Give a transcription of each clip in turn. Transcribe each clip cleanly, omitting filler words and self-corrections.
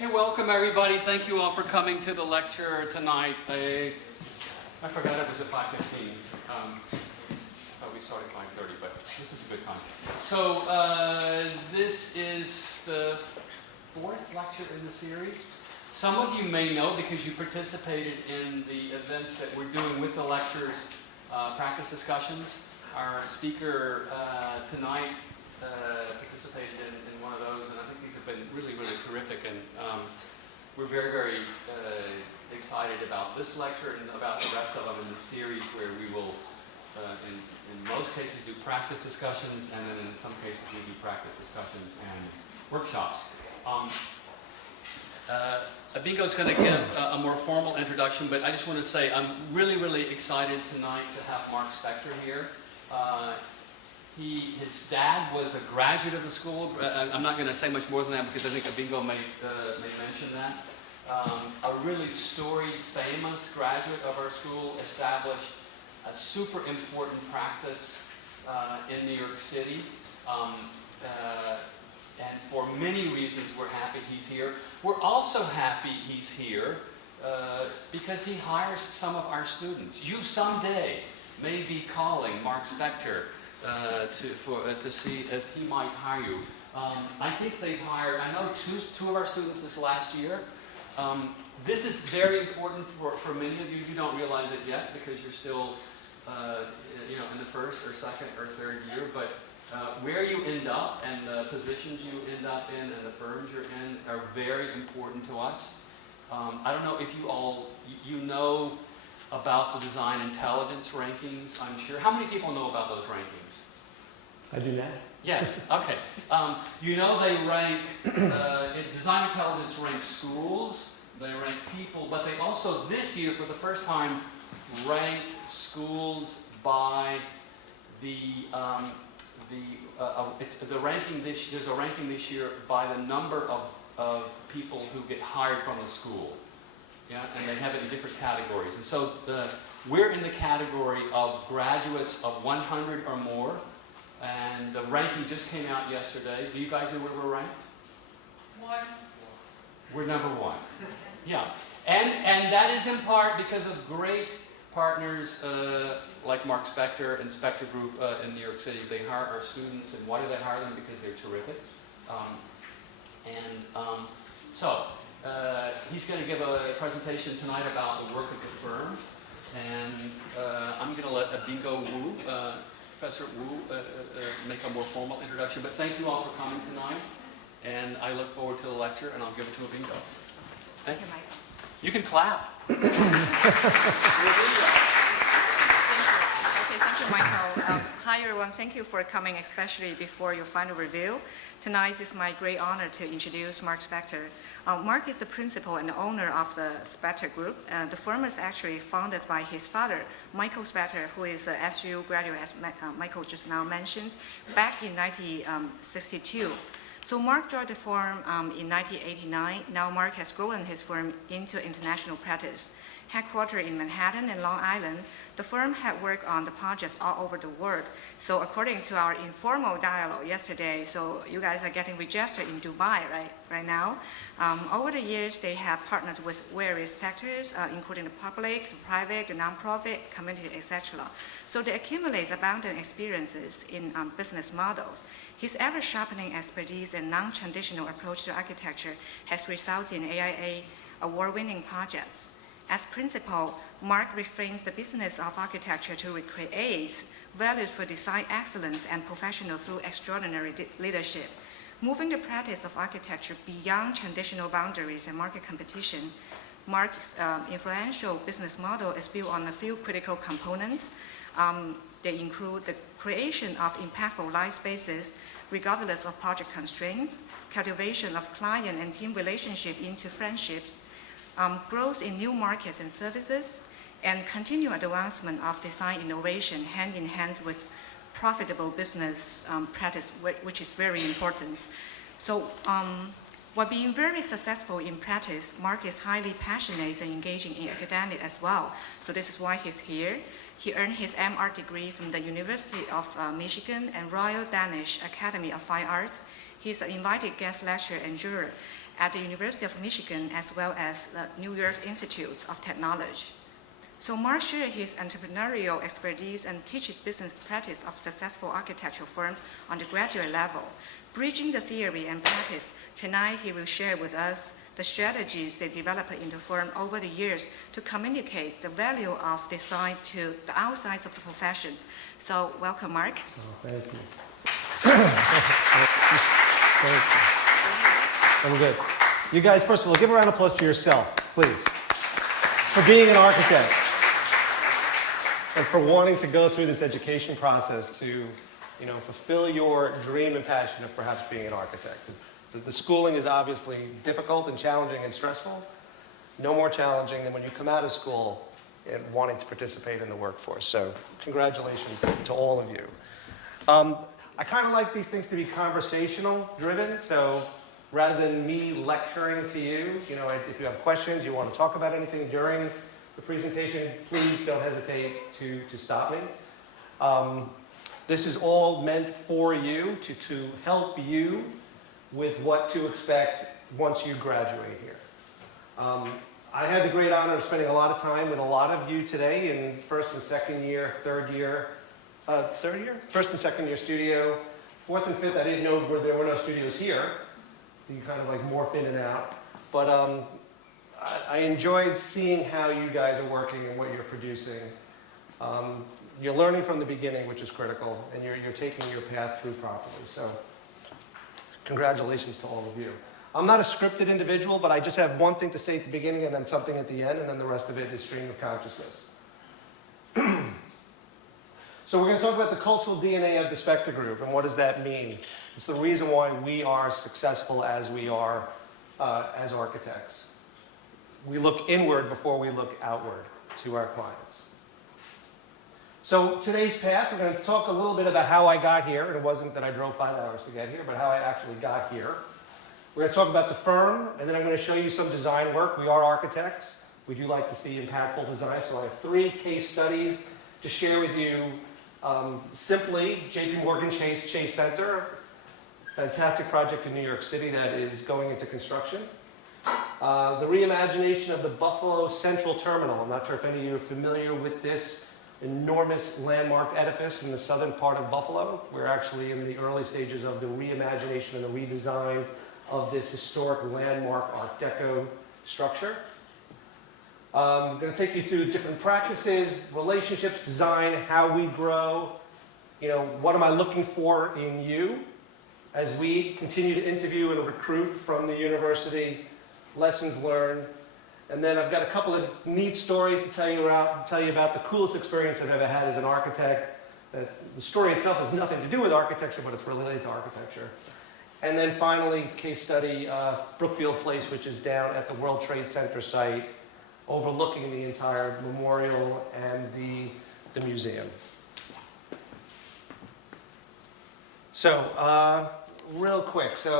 Okay, welcome everybody. Thank you all for coming to the lecture tonight. I forgot it was at 5:15. I thought we started at 5:30, but this is a good time. So this is the fourth lecture in the series. Some of you may know because you participated in the events that we're doing with the lectures, practice discussions. Our speaker tonight participated in one of those, and I think these have been really, really terrific. And we're very, very excited about this lecture and about the rest of them in the series, where we will, in most cases, do practice discussions, and then in some cases we do practice discussions and workshops. Abingo's going to give a more formal introduction, but I just want to say I'm really, really excited tonight to have Marc Spector here. His dad was a graduate of the school. I'm not going to say much more than that because I think Abingo may mention that. A really storied, famous graduate of our school, established a super important practice in New York City. And for many reasons, we're happy he's here. We're also happy he's here because he hires some of our students. You someday may be calling Marc Spector to see if he might hire you. I think they've hired, I know two of our students this last year. This is very important for many of you. You don't realize it yet because you're still in the first or second or third year, but where you end up and the positions you end up in and the firms you're in are very important to us. I don't know if you all know about the design intelligence rankings, I'm sure. How many people know about those rankings? I do not. Yes, okay. You know they rank, design intelligence ranks schools, they rank people, but they also this year for the first time ranked schools by there's a ranking this year by the number of people who get hired from the school. Yeah, and they have it in different categories. And so we're in the category of graduates of 100 or more. And the ranking just came out yesterday. Do you guys know where we're ranked? 1. We're number 1. Yeah. And that is in part because of great partners like Marc Spector and Spector Group in New York City. They hire our students. And why do they hire them? Because they're terrific. So he's going to give a presentation tonight about the work of the firm. And I'm going to let Abingo Wu, Professor Wu, make a more formal introduction. But thank you all for coming tonight. And I look forward to the lecture, and I'll give it to Abingo. Thank you, Mike. You can clap. Thank you, Michael. Hi, everyone. Thank you for coming, especially before your final review. Tonight is my great honor to introduce Marc Spector. Marc is the principal and owner of the Spector Group. The firm is actually founded by his father, Michael Spector, who is an SU graduate, as Michael just now mentioned, back in 1962. So Marc joined the firm in 1989. Now Marc has grown his firm into international practice. Headquartered in Manhattan and Long Island, the firm had worked on the projects all over the world. So according to our informal dialogue yesterday, so you guys are getting registered in Dubai right now. Over the years, they have partnered with various sectors, including the public, the private, the nonprofit, community, etc. So they accumulate abundant experiences in business models. His ever-sharpening expertise and non-traditional approach to architecture has resulted in AIA award-winning projects. As principal, Marc reframes the business of architecture to recreate values for design excellence and professional through extraordinary leadership. Moving the practice of architecture beyond traditional boundaries and market competition, Marc's influential business model is built on a few critical components. They include the creation of impactful life spaces regardless of project constraints, cultivation of client and team relationship into friendships, growth in new markets and services, and continued advancement of design innovation hand in hand with profitable business practice, which is very important. So while being very successful in practice, Marc is highly passionate and engaging in academic as well. So this is why he's here. He earned his MArch degree from the University of Michigan and Royal Danish Academy of Fine Arts. He's an invited guest lecturer and juror at the University of Michigan as well as the New York Institute of Technology. So Marc shares his entrepreneurial expertise and teaches business practice of successful architectural firms on the graduate level. Bridging the theory and practice, tonight he will share with us the strategies they developed in the firm over the years to communicate the value of design to the outsides of the professions. So welcome, Marc. Oh, thank you. Thank you. I'm good. You guys, first of all, give a round of applause to yourself, please, for being an architect and for wanting to go through this education process to, fulfill your dream and passion of perhaps being an architect. The schooling is obviously difficult and challenging and stressful. No more challenging than when you come out of school and wanting to participate in the workforce. So congratulations to all of you. I kind of like these things to be conversational driven. So rather than me lecturing to you, if you have questions, you want to talk about anything during the presentation, please don't hesitate to stop me. This is all meant for you, to help you with what to expect once you graduate here. I had the great honor of spending a lot of time with a lot of you today in first and second year, first and second year studio. Fourth and fifth, I didn't know there were no studios here. You kind of like morph in and out. But I enjoyed seeing how you guys are working and what you're producing. You're learning from the beginning, which is critical, and you're taking your path through properly. So congratulations to all of you. I'm not a scripted individual, but I just have one thing to say at the beginning and then something at the end, and then the rest of it is stream of consciousness. So we're going to talk about the cultural DNA of the Spector Group, and what does that mean? It's the reason why we are successful as we are as architects. We look inward before we look outward to our clients. So today's path, we're going to talk a little bit about how I got here. And it wasn't that I drove 5 hours to get here, but how I actually got here. We're going to talk about the firm, and then I'm going to show you some design work. We are architects. We do like to see impactful design. So I have 3 case studies to share with you. Simply, Jpmorgan Chase Center, fantastic project in New York City that is going into construction. The reimagination of the Buffalo Central Terminal. I'm not sure if any of you are familiar with this enormous landmark edifice in the southern part of Buffalo. We're actually in the early stages of the reimagination and the redesign of this historic landmark Art Deco structure. I'm going to take you through different practices, relationships, design, how we grow, what am I looking for in you as we continue to interview and recruit from the university, lessons learned. And then I've got a couple of neat stories to tell you about the coolest experience I've ever had as an architect. The story itself has nothing to do with architecture, but it's related to architecture. And then finally, case study, Brookfield Place, which is down at the World Trade Center site, overlooking the entire memorial and the museum. So, real quick, do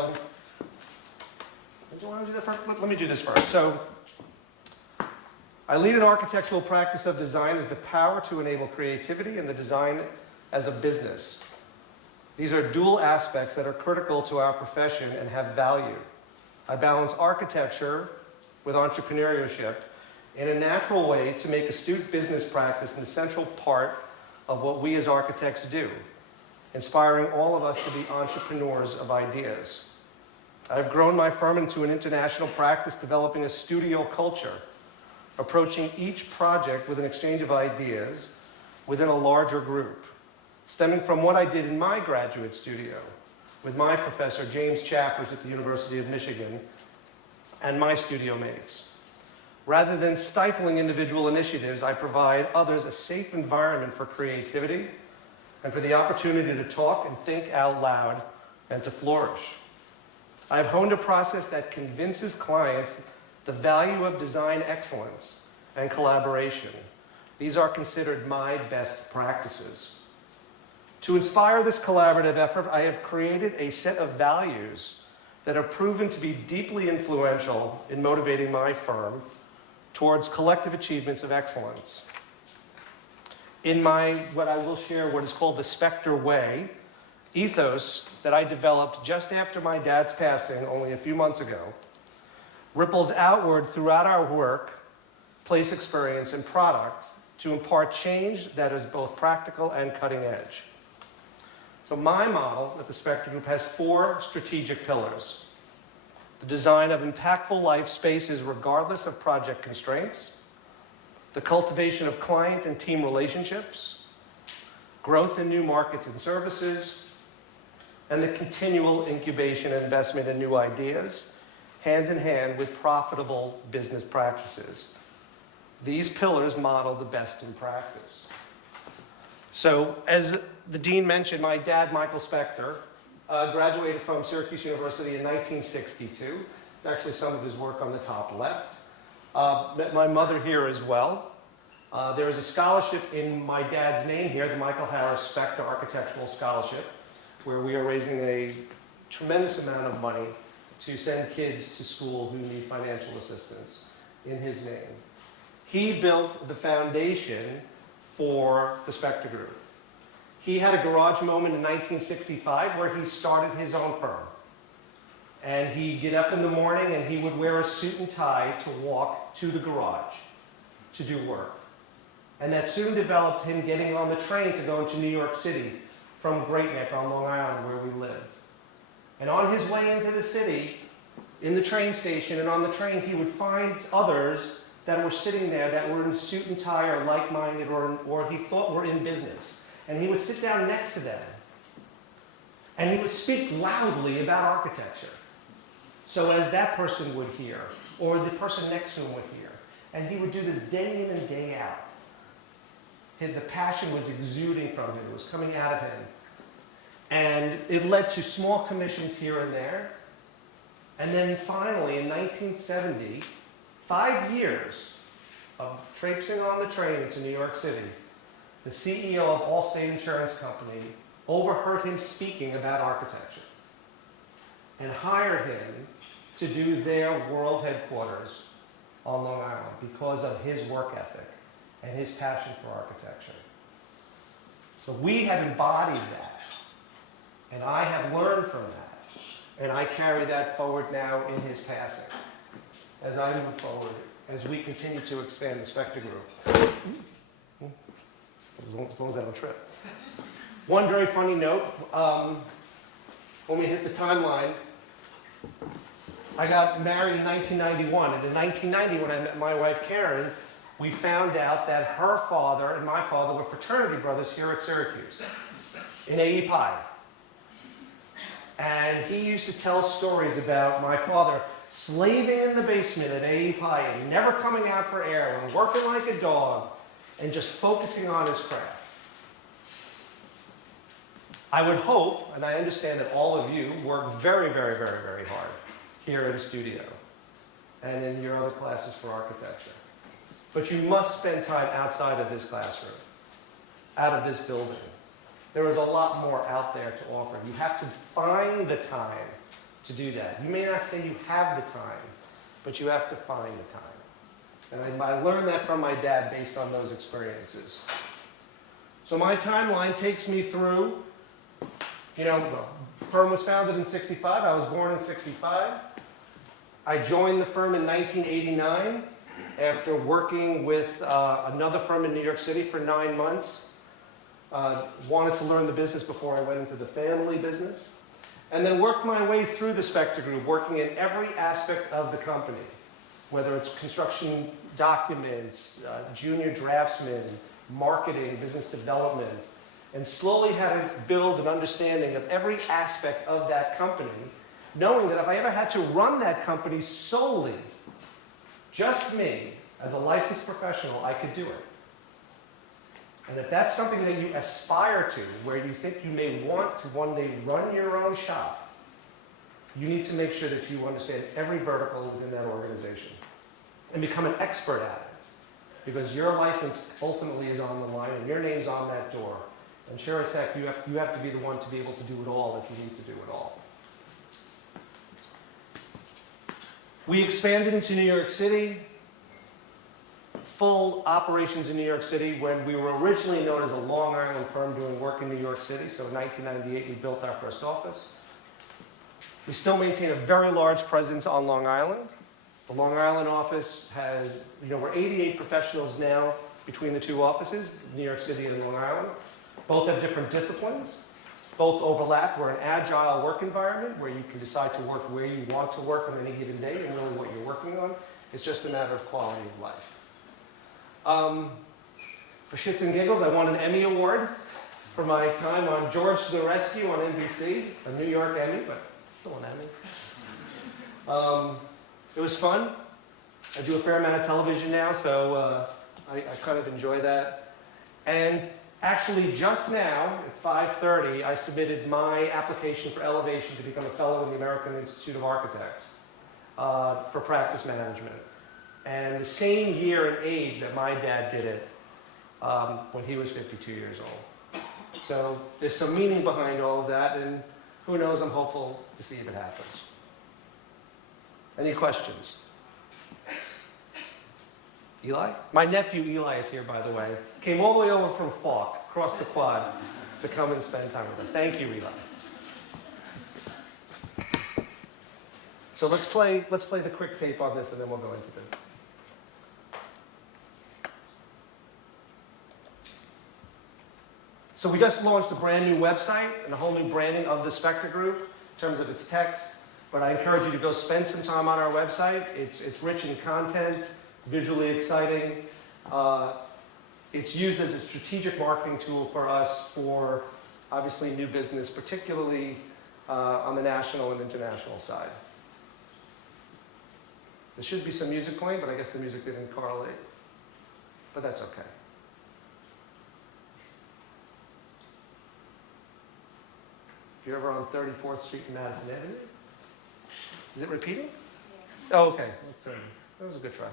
you want to do that first? Let me do this first. So, I lead an architectural practice of design as the power to enable creativity and the design as a business. These are dual aspects that are critical to our profession and have value. I balance architecture with entrepreneurship in a natural way to make astute business practice an essential part of what we as architects do, inspiring all of us to be entrepreneurs of ideas. I've grown my firm into an international practice, developing a studio culture, approaching each project with an exchange of ideas within a larger group, stemming from what I did in my graduate studio with my professor, James Chaffers at the University of Michigan, and my studio mates. Rather than stifling individual initiatives, I provide others a safe environment for creativity and for the opportunity to talk and think out loud and to flourish. I have honed a process that convinces clients the value of design excellence and collaboration. These are considered my best practices. To inspire this collaborative effort, I have created a set of values that have proven to be deeply influential in motivating my firm towards collective achievements of excellence. In what I will share, what is called the Specter Way, ethos that I developed just after my dad's passing only a few months ago, ripples outward throughout our work, place experience, and product to impart change that is both practical and cutting edge. So my model at the Spector Group has 4 strategic pillars. The design of impactful life spaces regardless of project constraints, the cultivation of client and team relationships, growth in new markets and services, and the continual incubation and investment in new ideas, hand in hand with profitable business practices. These pillars model the best in practice. So, as the dean mentioned, my dad, Michael Spector, graduated from Syracuse University in 1962. It's actually some of his work on the top left. Met my mother here as well. There is a scholarship in my dad's name here, the Michael Harris Spector Architectural Scholarship, where we are raising a tremendous amount of money to send kids to school who need financial assistance in his name. He built the foundation for the Spector Group. He had a garage moment in 1965 where he started his own firm. And he'd get up in the morning and he would wear a suit and tie to walk to the garage to do work. And that soon developed him getting on the train to go into New York City from Great Neck on Long Island where we lived. And on his way into the city, in the train station and on the train, he would find others that were sitting there that were in suit and tie or like-minded or he thought were in business. And he would sit down next to them. And he would speak loudly about architecture. So as that person would hear, or the person next to him would hear. And he would do this day in and day out. The passion was exuding from him. It was coming out of him. And it led to small commissions here and there. And then finally, in 1970, 5 years of traipsing on the train into New York City, the CEO of Allstate Insurance Company overheard him speaking about architecture and hired him to do their world headquarters on Long Island because of his work ethic and his passion for architecture. So we have embodied that, and I have learned from that, and I carry that forward now in his passing as I move forward, as we continue to expand the Spector Group. As long as I don't trip. One very funny note, when we hit the timeline, I got married in 1991, and in 1990, when I met my wife Karen, we found out that her father and my father were fraternity brothers here at Syracuse, in AE Pi. And he used to tell stories about my father slaving in the basement at AE Pi and never coming out for air and working like a dog and just focusing on his craft. I would hope, and I understand that all of you work very, very, very, very hard here at a studio and in your other classes for architecture. But you must spend time outside of this classroom, out of this building. There is a lot more out there to offer. You have to find the time to do that. You may not say you have the time, but you have to find the time. And I learned that from my dad based on those experiences. So my timeline takes me through, the firm was founded in 65. I was born in 65. I joined the firm in 1989 after working with another firm in New York City for 9 months. Wanted to learn the business before I went into the family business. And then worked my way through the Spector Group, working in every aspect of the company, whether it's construction documents, junior draftsmen, marketing, business development, and slowly had to build an understanding of every aspect of that company, knowing that if I ever had to run that company solely, just me, as a licensed professional, I could do it. And if that's something that you aspire to, where you think you may want to one day run your own shop, you need to make sure that you understand every vertical within that organization and become an expert at it. Because your license ultimately is on the line and your name's on that door. And sure as heck, you have to be the one to be able to do it all if you need to do it all. We expanded into New York City. Full operations in New York City when we were originally known as a Long Island firm doing work in New York City. So in 1998, we built our first office. We still maintain a very large presence on Long Island. The Long Island office has, we're 88 professionals now between the two offices, New York City and Long Island. Both have different disciplines. Both overlap. We're an agile work environment where you can decide to work where you want to work on any given day and really what you're working on. It's just a matter of quality of life. For shits and giggles, I won an Emmy Award for my time on George to the Rescue on NBC, a New York Emmy, but still an Emmy. It was fun. I do a fair amount of television now, so I kind of enjoy that. And actually, just now, at 5:30, I submitted my application for elevation to become a fellow in the American Institute of Architects for practice management. And the same year and age that my dad did it when he was 52 years old. So there's some meaning behind all of that, and who knows, I'm hopeful to see if it happens. Any questions? Eli? My nephew Eli is here, by the way. Came all the way over from Falk, across the quad, to come and spend time with us. Thank you, Eli. So let's play the quick tape on this, and then we'll go into this. So we just launched a brand new website and a whole new branding of the Spector Group in terms of its text. But I encourage you to go spend some time on our website. It's rich in content. It's visually exciting. It's used as a strategic marketing tool for us for, obviously, new business, particularly on the national and international side. There should be some music playing, but I guess the music didn't correlate. But that's okay. If you're ever on 34th Street and Madison Avenue, is it repeating? Yeah. Oh, okay. That was a good try.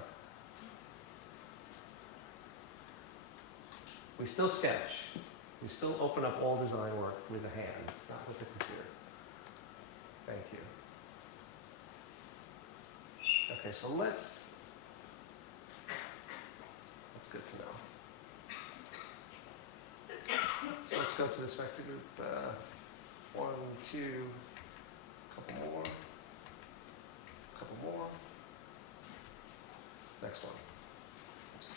We still sketch. We still open up all design work with a hand, not with the computer. Thank you. Okay, so that's good to know. So let's go to the Spector Group. 1, 2, couple more. Next one.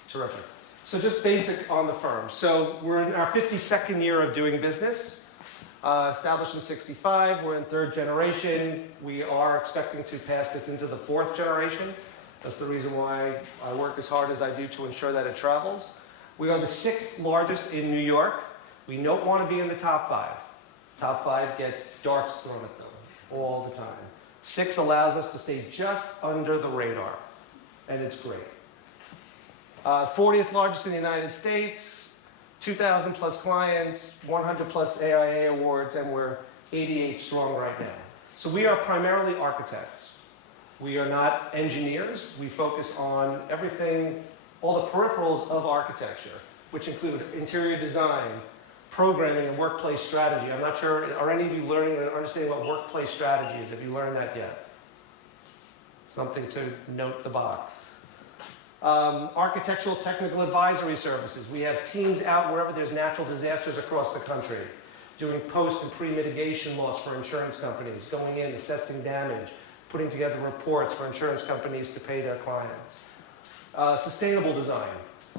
Terrific. So just basic on the firm. So we're in our 52nd year of doing business. Established in 65, we're in 3rd generation. We are expecting to pass this into the 4th generation. That's the reason why I work as hard as I do to ensure that it travels. We are the 6th largest in New York. We don't want to be in the top 5. Top 5 gets darts thrown at them all the time. 6 allows us to stay just under the radar, and it's great. 40th largest in the United States, 2,000 plus clients, 100 plus AIA awards, and we're 88 strong right now. So we are primarily architects. We are not engineers. We focus on everything, all the peripherals of architecture, which include interior design, programming, and workplace strategy. I'm not sure, are any of you learning and understanding what workplace strategy is? Have you learned that yet? Something to note the box. Architectural technical advisory services. We have teams out wherever there's natural disasters across the country, doing post and pre-mitigation loss for insurance companies, going in, assessing damage, putting together reports for insurance companies to pay their clients. Sustainable design.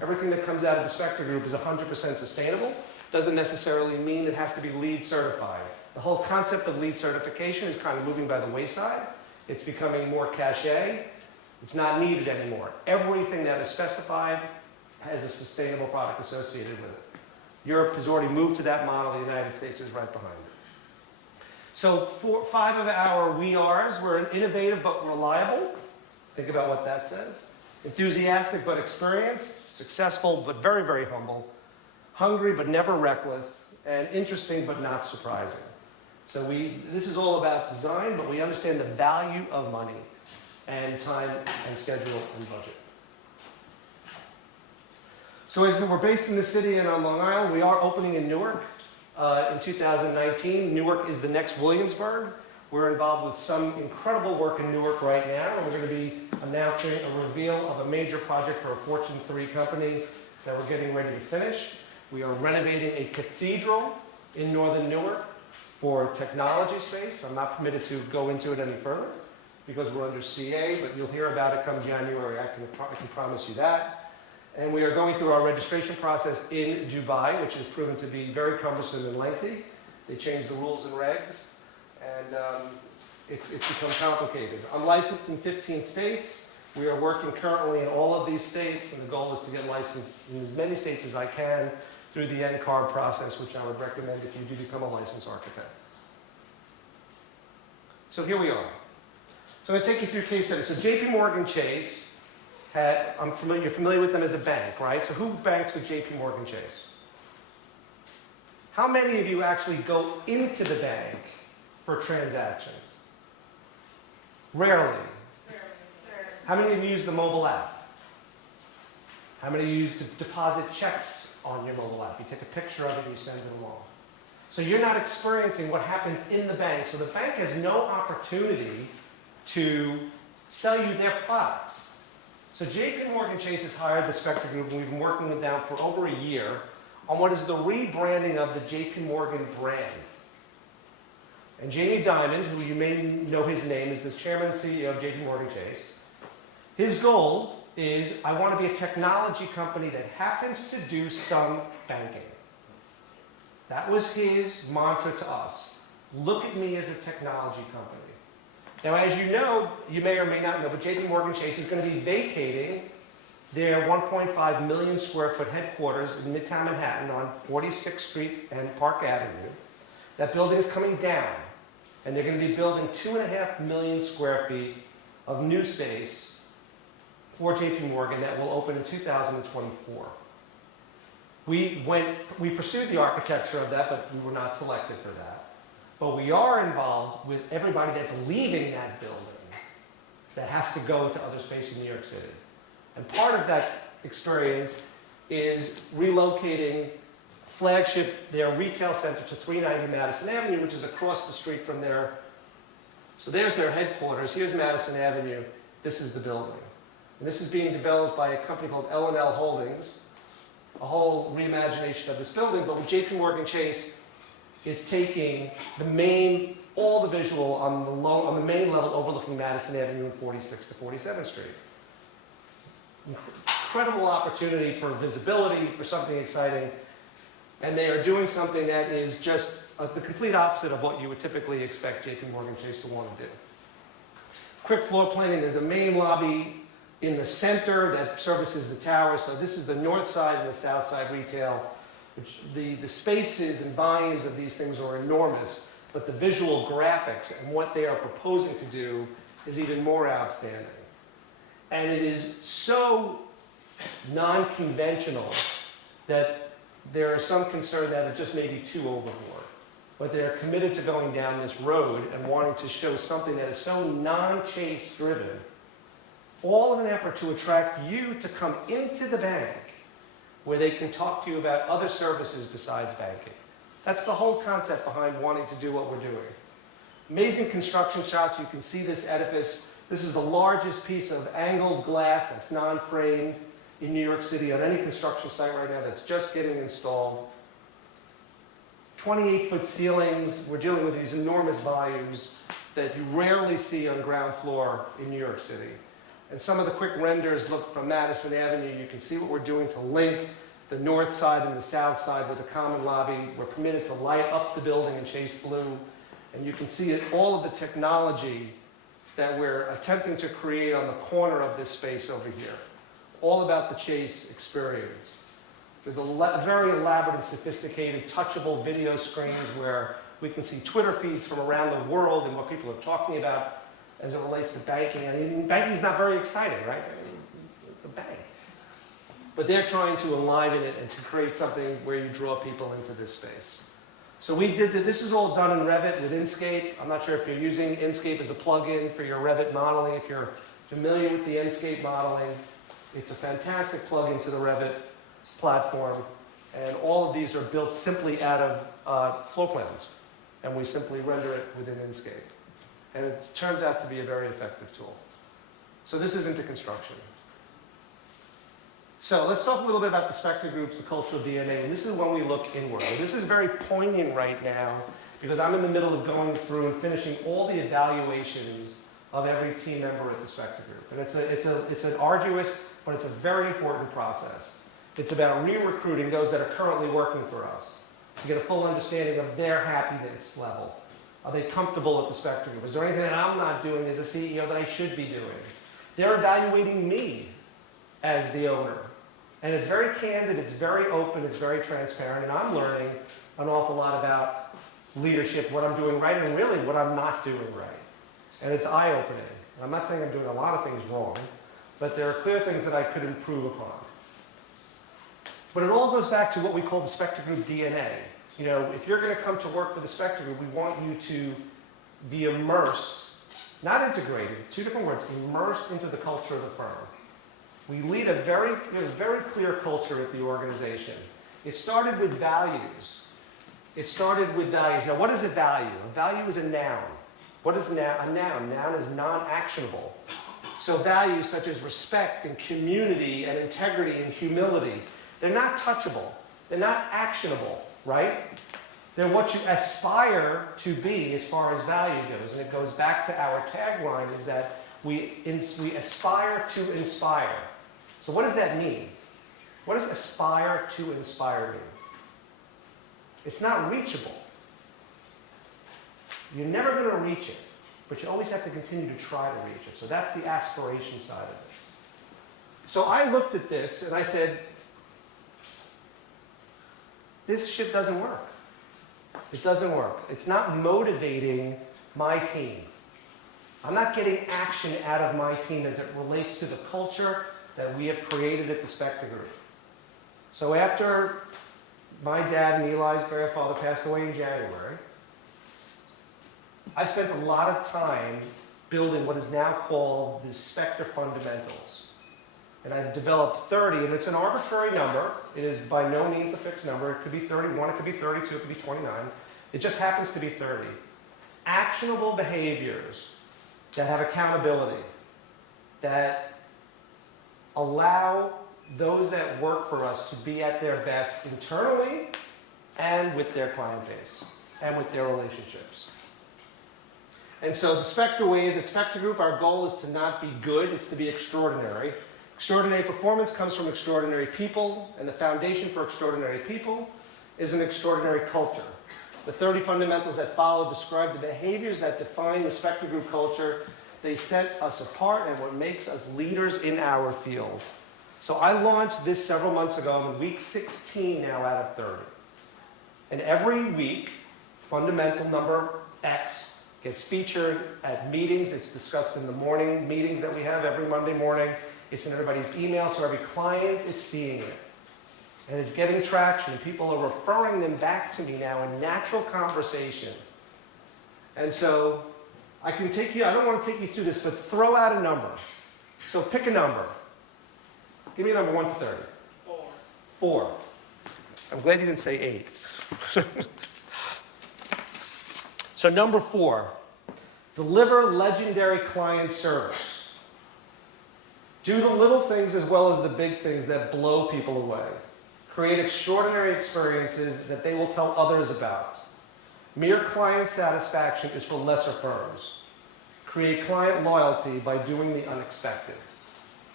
Everything that comes out of the Spector Group is 100% sustainable. Doesn't necessarily mean it has to be LEED certified. The whole concept of LEED certification is kind of moving by the wayside. It's becoming more cachet. It's not needed anymore. Everything that is specified has a sustainable product associated with it. Europe has already moved to that model. The United States is right behind it. So 5 of our we are's, we're innovative but reliable. Think about what that says. Enthusiastic but experienced. Successful but very, very humble. Hungry but never reckless. And interesting but not surprising. So this is all about design, but we understand the value of money and time and schedule and budget. So as we're based in the city and on Long Island, we are opening in Newark in 2019. Newark is the next Williamsburg. We're involved with some incredible work in Newark right now. We're going to be announcing a reveal of a major project for a Fortune 3 company that we're getting ready to finish. We are renovating a cathedral in northern Newark for technology space. I'm not permitted to go into it any further because we're under CA, but you'll hear about it come January. I can promise you that. And we are going through our registration process in Dubai, which has proven to be very cumbersome and lengthy. They changed the rules and regs, and it's become complicated. I'm licensed in 15 states. We are working currently in all of these states, and the goal is to get licensed in as many states as I can through the NCARB process, which I would recommend if you do become a licensed architect. So here we are. So I'm going to take you through case studies. So Jpmorgan Chase, you're familiar with them as a bank, right? So who banks with Jpmorgan Chase? How many of you actually go into the bank for transactions? Rarely. How many of you use the mobile app? How many of you use deposit checks on your mobile app? You take a picture of it and you send it along. So you're not experiencing what happens in the bank. So the bank has no opportunity to sell you their products. So Jpmorgan Chase has hired the Spector Group, and we've been working with them for over a year on what is the rebranding of the Jpmorgan brand. And Jamie Dimon, who you may know his name, is the chairman and CEO of Jpmorgan Chase. His goal is, I want to be a technology company that happens to do some banking. That was his mantra to us. Look at me as a technology company. Now, as you know, you may or may not know, but Jpmorgan Chase is going to be vacating their 1.5 million square foot headquarters in Midtown Manhattan on 46th Street and Park Avenue. That building is coming down, and they're going to be building 2.5 million square feet of new space for Jpmorgan that will open in 2024. We pursued the architecture of that, but we were not selected for that. But we are involved with everybody that's leaving that building that has to go to other space in New York City. And part of that experience is relocating their retail center to 390 Madison Avenue, which is across the street from there. So there's their headquarters. Here's Madison Avenue. This is the building. And this is being developed by a company called L&L Holdings, a whole reimagination of this building. But with Jpmorgan Chase is taking all the visual on the main level overlooking Madison Avenue and 46th to 47th Street. Incredible opportunity for visibility, for something exciting. And they are doing something that is just the complete opposite of what you would typically expect Jpmorgan Chase to want to do. Quick floor planning, there's a main lobby in the center that services the tower. So this is the north side and the south side retail. Which the spaces and volumes of these things are enormous, but the visual graphics and what they are proposing to do is even more outstanding. And it is so non-conventional that there is some concern that it just may be too overboard. But they're committed to going down this road and wanting to show something that is so non-Chase driven, all in an effort to attract you to come into the bank where they can talk to you about other services besides banking. That's the whole concept behind wanting to do what we're doing. Amazing construction shots. You can see this edifice. This is the largest piece of angled glass that's non-framed in New York City on any construction site right now that's just getting installed. 28-foot ceilings. We're dealing with these enormous volumes that you rarely see on ground floor in New York City. And some of the quick renders look from Madison Avenue. You can see what we're doing to link the north side and the south side with a common lobby. We're permitted to light up the building in Chase Blue. And you can see it, all of the technology that we're attempting to create on the corner of this space over here. All about the Chase experience. With very elaborate and sophisticated touchable video screens where we can see Twitter feeds from around the world and what people are talking about as it relates to banking. I mean, banking is not very exciting, right? I mean, the bank. But they're trying to enliven it and to create something where you draw people into this space. So we did this is all done in Revit with Inkscape. I'm not sure if you're using Inkscape as a plugin for your Revit modeling. If you're familiar with the Inkscape modeling, it's a fantastic plugin to the Revit platform. And all of these are built simply out of floor plans. And we simply render it within Inkscape. And it turns out to be a very effective tool. So this is into construction. So let's talk a little bit about the Spector Groups, the cultural DNA, and this is when we look inward. And this is very poignant right now because I'm in the middle of going through and finishing all the evaluations of every team member at the Spector Group. And it's an arduous, but it's a very important process. It's about re-recruiting those that are currently working for us to get a full understanding of their happiness level. Are they comfortable at the Spector Group? Is there anything that I'm not doing as a CEO that I should be doing? They're evaluating me as the owner. And it's very candid, it's very open, it's very transparent, and I'm learning an awful lot about leadership, what I'm doing right, and really what I'm not doing right. And it's eye-opening. I'm not saying I'm doing a lot of things wrong, but there are clear things that I could improve upon. But it all goes back to what we call the Spector Group DNA. You know, if you're going to come to work for the Spector Group, we want you to be immersed, not integrated, two different words, immersed into the culture of the firm. We lead a very clear culture at the organization. It started with values. Now, what is a value? A value is a noun. What is a noun? Noun is non-actionable. So values such as respect and community and integrity and humility, they're not touchable. They're not actionable, right? They're what you aspire to be as far as value goes. And it goes back to our tagline is that we aspire to inspire. So what does that mean? What does aspire to inspire mean? It's not reachable. You're never going to reach it, but you always have to continue to try to reach it. So that's the aspiration side of it. So I looked at this and I said, this shit doesn't work. It doesn't work. It's not motivating my team. I'm not getting action out of my team as it relates to the culture that we have created at the Spector Group. So after my dad and Eli's grandfather passed away in January, I spent a lot of time building what is now called the Spector fundamentals. And I've developed 30, and it's an arbitrary number. It is by no means a fixed number. It could be 31, it could be 32, it could be 29. It just happens to be 30. Actionable behaviors that have accountability, that allow those that work for us to be at their best internally and with their client base and with their relationships. And so the Spector ways at Spector Group, our goal is to not be good, it's to be extraordinary. Extraordinary performance comes from extraordinary people, and the foundation for extraordinary people is an extraordinary culture. The 30 fundamentals that follow describe the behaviors that define the Spector Group culture. They set us apart and what makes us leaders in our field. So I launched this several months ago. I'm in week 16 now out of 30. And every week, fundamental number X gets featured at meetings. It's discussed in the morning meetings that we have every Monday morning. It's in everybody's email, so every client is seeing it. And it's getting traction. People are referring them back to me now in natural conversation. And so I can take you, I don't want to take you through this, but throw out a number. So pick a number. Give me a number 1 to 30. 4. 4. I'm glad you didn't say 8. So number 4, deliver legendary client service. Do the little things as well as the big things that blow people away. Create extraordinary experiences that they will tell others about. Mere client satisfaction is for lesser firms. Create client loyalty by doing the unexpected.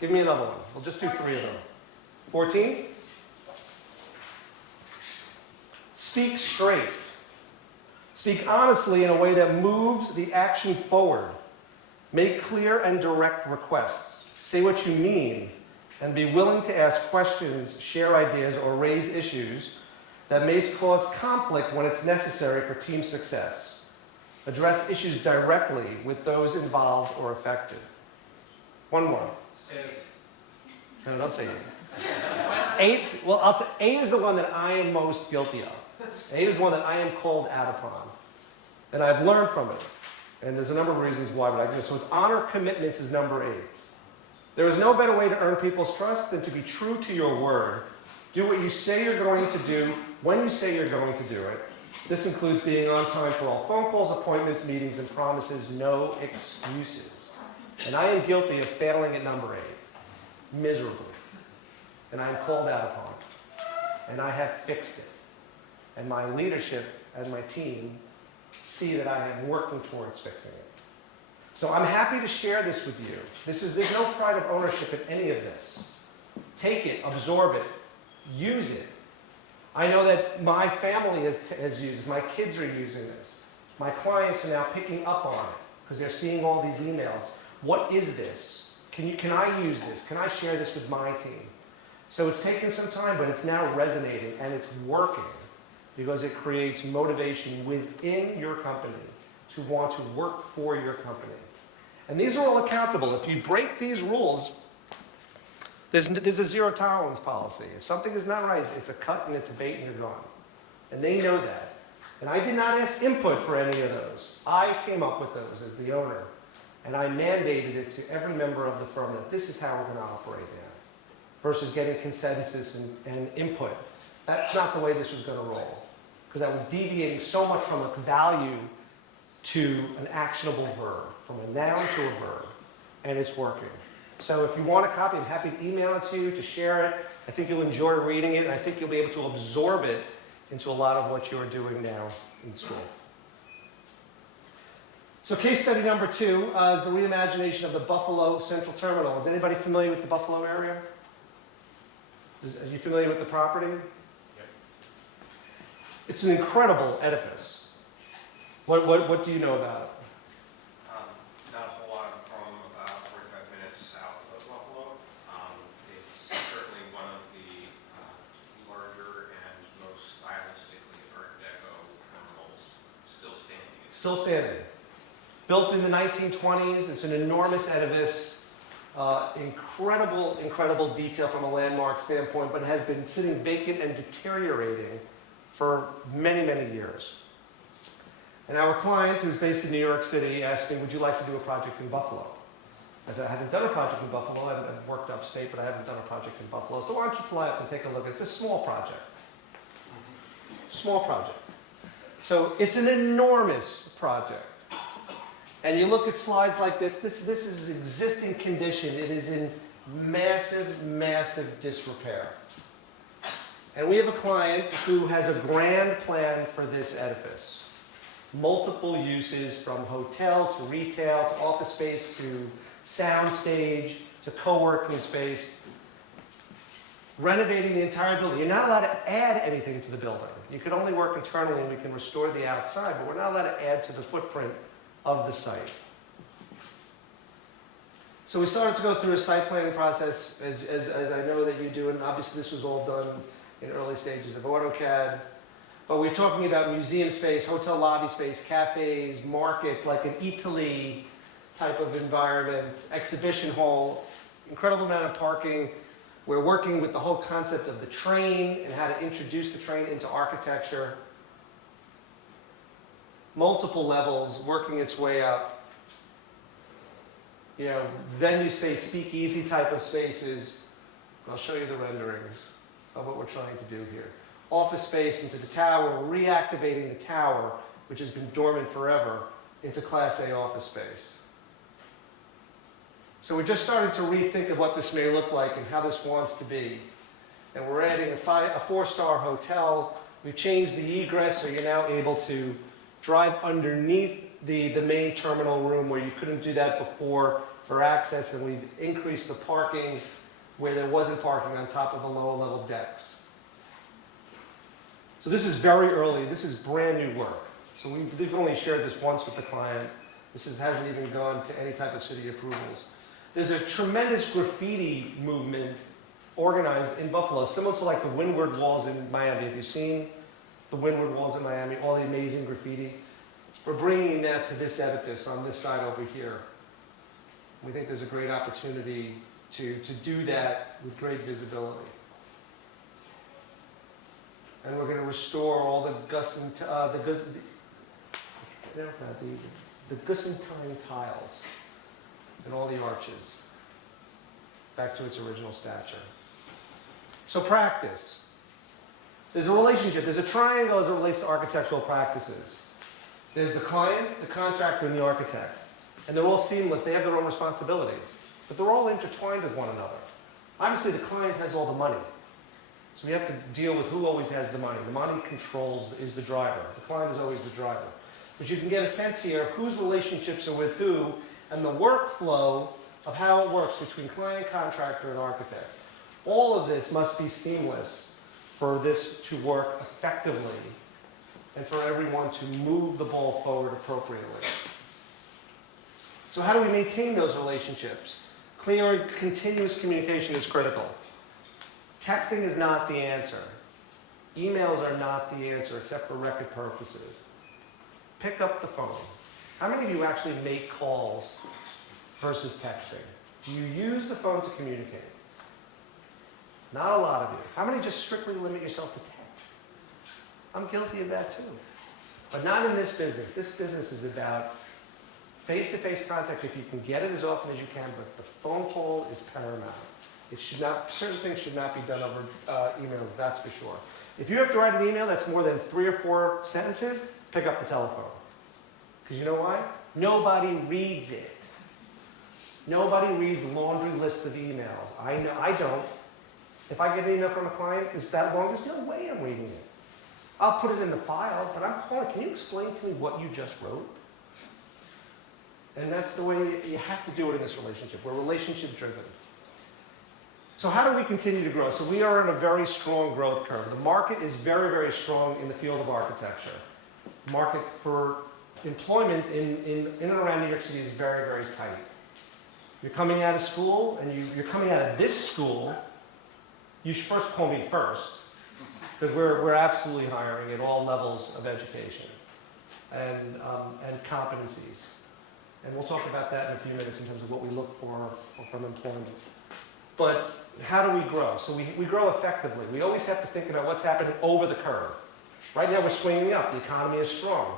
Give me another one. We'll just do 3 of them. 14? Speak straight. Speak honestly in a way that moves the action forward. Make clear and direct requests. Say what you mean, and be willing to ask questions, share ideas, or raise issues that may cause conflict when it's necessary for team success. Address issues directly with those involved or affected. One more. 8. No, don't say 8. 8, well, 8 is the one that I am most guilty of. 8 is the one that I am called out upon. And I've learned from it. And there's a number of reasons why, but I do. So it's honor commitments is number 8. There is no better way to earn people's trust than to be true to your word. Do what you say you're going to do, when you say you're going to do it. This includes being on time for all phone calls, appointments, meetings, and promises. No excuses. And I am guilty of failing at number 8, miserably. And I am called out upon. And I have fixed it. And my leadership and my team see that I am working towards fixing it. So I'm happy to share this with you. There's no pride of ownership in any of this. Take it, absorb it, use it. I know that my family has used this, my kids are using this. My clients are now picking up on it because they're seeing all these emails. What is this? Can I use this? Can I share this with my team? So it's taken some time, but it's now resonating and it's working because it creates motivation within your company to want to work for your company. And these are all accountable. If you break these rules, there's a zero tolerance policy. If something is not right, it's a cut and it's a bait and you're gone. And they know that. And I did not ask input for any of those. I came up with those as the owner. And I mandated it to every member of the firm that this is how we're going to operate now. Versus getting consensus and input. That's not the way this was going to roll. Because I was deviating so much from a value to an actionable verb. From a noun to a verb. And it's working. So if you want a copy, I'm happy to email it to you, to share it. I think you'll enjoy reading it, and I think you'll be able to absorb it into a lot of what you're doing now in school. So case study number 2 is the reimagination of the Buffalo Central Terminal. Is anybody familiar with the Buffalo area? Are you familiar with the property? Yep. It's an incredible edifice. What do you know about it? Not a whole lot. From about 45 minutes south of Buffalo. It's certainly one of the larger and most stylistically Art Deco terminals still standing. Still standing. Built in the 1920s, it's an enormous edifice, incredible detail from a landmark standpoint, but it has been sitting vacant and deteriorating for many, many years. And our client, who's based in New York City, asked me, would you like to do a project in Buffalo? I said, I haven't done a project in Buffalo. I've worked upstate, but I haven't done a project in Buffalo. So why don't you fly up and take a look? It's a small project. Small project. So it's an enormous project. And you look at slides like this is existing condition. It is in massive disrepair. And we have a client who has a grand plan for this edifice. Multiple uses from hotel to retail to office space to sound stage to co-working space. Renovating the entire building. You're not allowed to add anything to the building. You can only work internally and we can restore the outside, but we're not allowed to add to the footprint of the site. So we started to go through a site planning process, as I know that you do, and obviously this was all done in early stages of AutoCAD. But we're talking about museum space, hotel lobby space, cafes, markets, like an Italy type of environment, exhibition hall, incredible amount of parking. We're working with the whole concept of the train and how to introduce the train into architecture. Multiple levels, working its way up. You know, venue space, speakeasy type of spaces. I'll show you the renderings of what we're trying to do here. Office space into the tower, reactivating the tower, which has been dormant forever, into Class A office space. So we're just starting to rethink of what this may look like and how this wants to be. And we're adding a 4-star hotel. We've changed the egress, so you're now able to drive underneath the main terminal room where you couldn't do that before for access, and we've increased the parking where there wasn't parking on top of the lower level decks. So this is very early. This is brand new work. So we've only shared this once with the client. This hasn't even gone to any type of city approvals. There's a tremendous graffiti movement organized in Buffalo, similar to like the Windward Walls in Miami. Have you seen the Windward Walls in Miami? All the amazing graffiti. We're bringing that to this edifice on this side over here. We think there's a great opportunity to do that with great visibility. And we're going to restore all the Gussentine tiles and all the arches back to its original stature. So practice. There's a relationship. There's a triangle as it relates to architectural practices. There's the client, the contractor, and the architect. And they're all seamless. They have their own responsibilities. But they're all intertwined with one another. Obviously, the client has all the money. So we have to deal with who always has the money. The money is the driver. The client is always the driver. But you can get a sense here of whose relationships are with who and the workflow of how it works between client, contractor, and architect. All of this must be seamless for this to work effectively and for everyone to move the ball forward appropriately. So how do we maintain those relationships? Clear and continuous communication is critical. Texting is not the answer. Emails are not the answer except for record purposes. Pick up the phone. How many of you actually make calls versus texting? Do you use the phone to communicate? Not a lot of you. How many just strictly limit yourself to text? I'm guilty of that too. But not in this business. This business is about face-to-face contact if you can get it as often as you can, but the phone call is paramount. It should not, certain things should not be done over emails, that's for sure. If you have to write an email that's more than 3 or 4 sentences, pick up the telephone. Because you know why? Nobody reads it. Nobody reads laundry lists of emails. I know, I don't. If I get an email from a client, it's that long, there's no way I'm reading it. I'll put it in the file, but I'm calling, can you explain to me what you just wrote? And that's the way you have to do it in this relationship. We're relationship driven. So how do we continue to grow? So we are in a very strong growth curve. The market is very, very strong in the field of architecture. Market for employment in and around New York City is very, very tight. You're coming out of school, and you're coming out of this school, you should first call me first, because we're absolutely hiring at all levels of education and competencies. And we'll talk about that in a few minutes in terms of what we look for from employment. But how do we grow? So we grow effectively. We always have to think about what's happening over the curve. Right now we're swinging up. The economy is strong.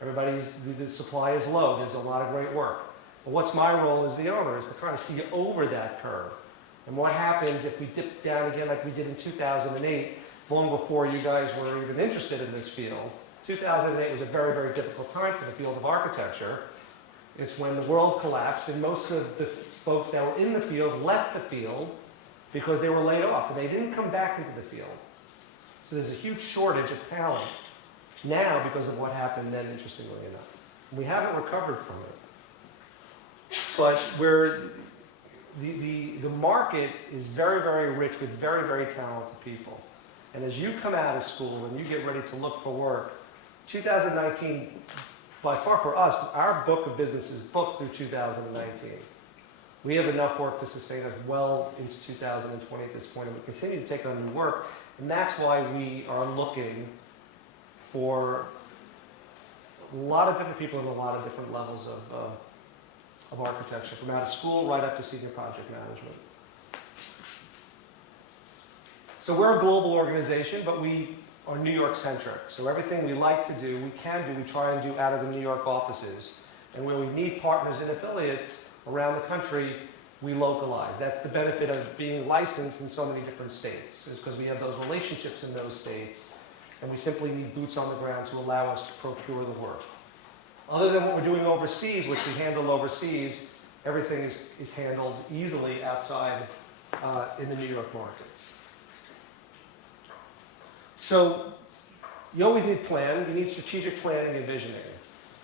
The supply is low. There's a lot of great work. But what's my role as the owner is to kind of see over that curve. And what happens if we dip down again like we did in 2008, long before you guys were even interested in this field. 2008 was a very, very difficult time for the field of architecture. It's when the world collapsed and most of the folks that were in the field left the field because they were laid off and they didn't come back into the field. So there's a huge shortage of talent now because of what happened then, interestingly enough. We haven't recovered from it. But the market is very, very rich with very, very talented people. And as you come out of school and you get ready to look for work, 2019, by far for us, our book of business is booked through 2019. We have enough work to sustain us well into 2020 at this point, and we continue to take on new work. And that's why we are looking for a lot of different people in a lot of different levels of architecture, from out of school right up to senior project management. So we're a global organization, but we are New York centric. So everything we like to do, we try and do out of the New York offices. And where we need partners and affiliates around the country, we localize. That's the benefit of being licensed in so many different states, is because we have those relationships in those states, and we simply need boots on the ground to allow us to procure the work. Other than what we're doing overseas, which we handle overseas, everything is handled easily outside in the New York markets. So you always need plan. You need strategic planning and visioning.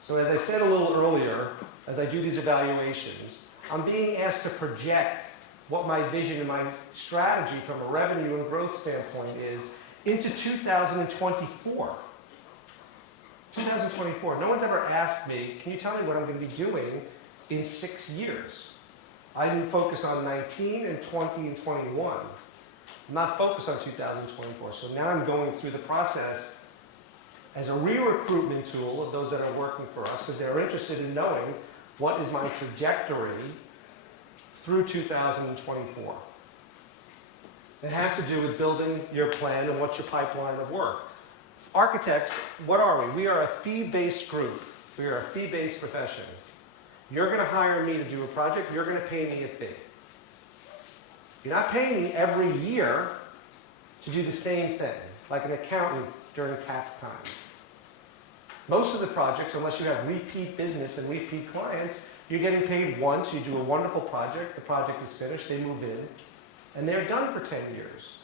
So as I said a little earlier, as I do these evaluations, I'm being asked to project what my vision and my strategy from a revenue and growth standpoint is into 2024. 2024. No one's ever asked me, can you tell me what I'm going to be doing in 6 years? I didn't focus on 19 and 20 and 21. I'm not focused on 2024. So now I'm going through the process as a re-recruitment tool of those that are working for us, because they're interested in knowing what is my trajectory through 2024. It has to do with building your plan and what's your pipeline of work. Architects, what are we? We are a fee-based group. We are a fee-based profession. You're going to hire me to do a project, you're going to pay me a fee. You're not paying me every year to do the same thing, like an accountant during tax time. Most of the projects, unless you have repeat business and repeat clients, you're getting paid once, you do a wonderful project, the project is finished, they move in, and they're done for 10 years.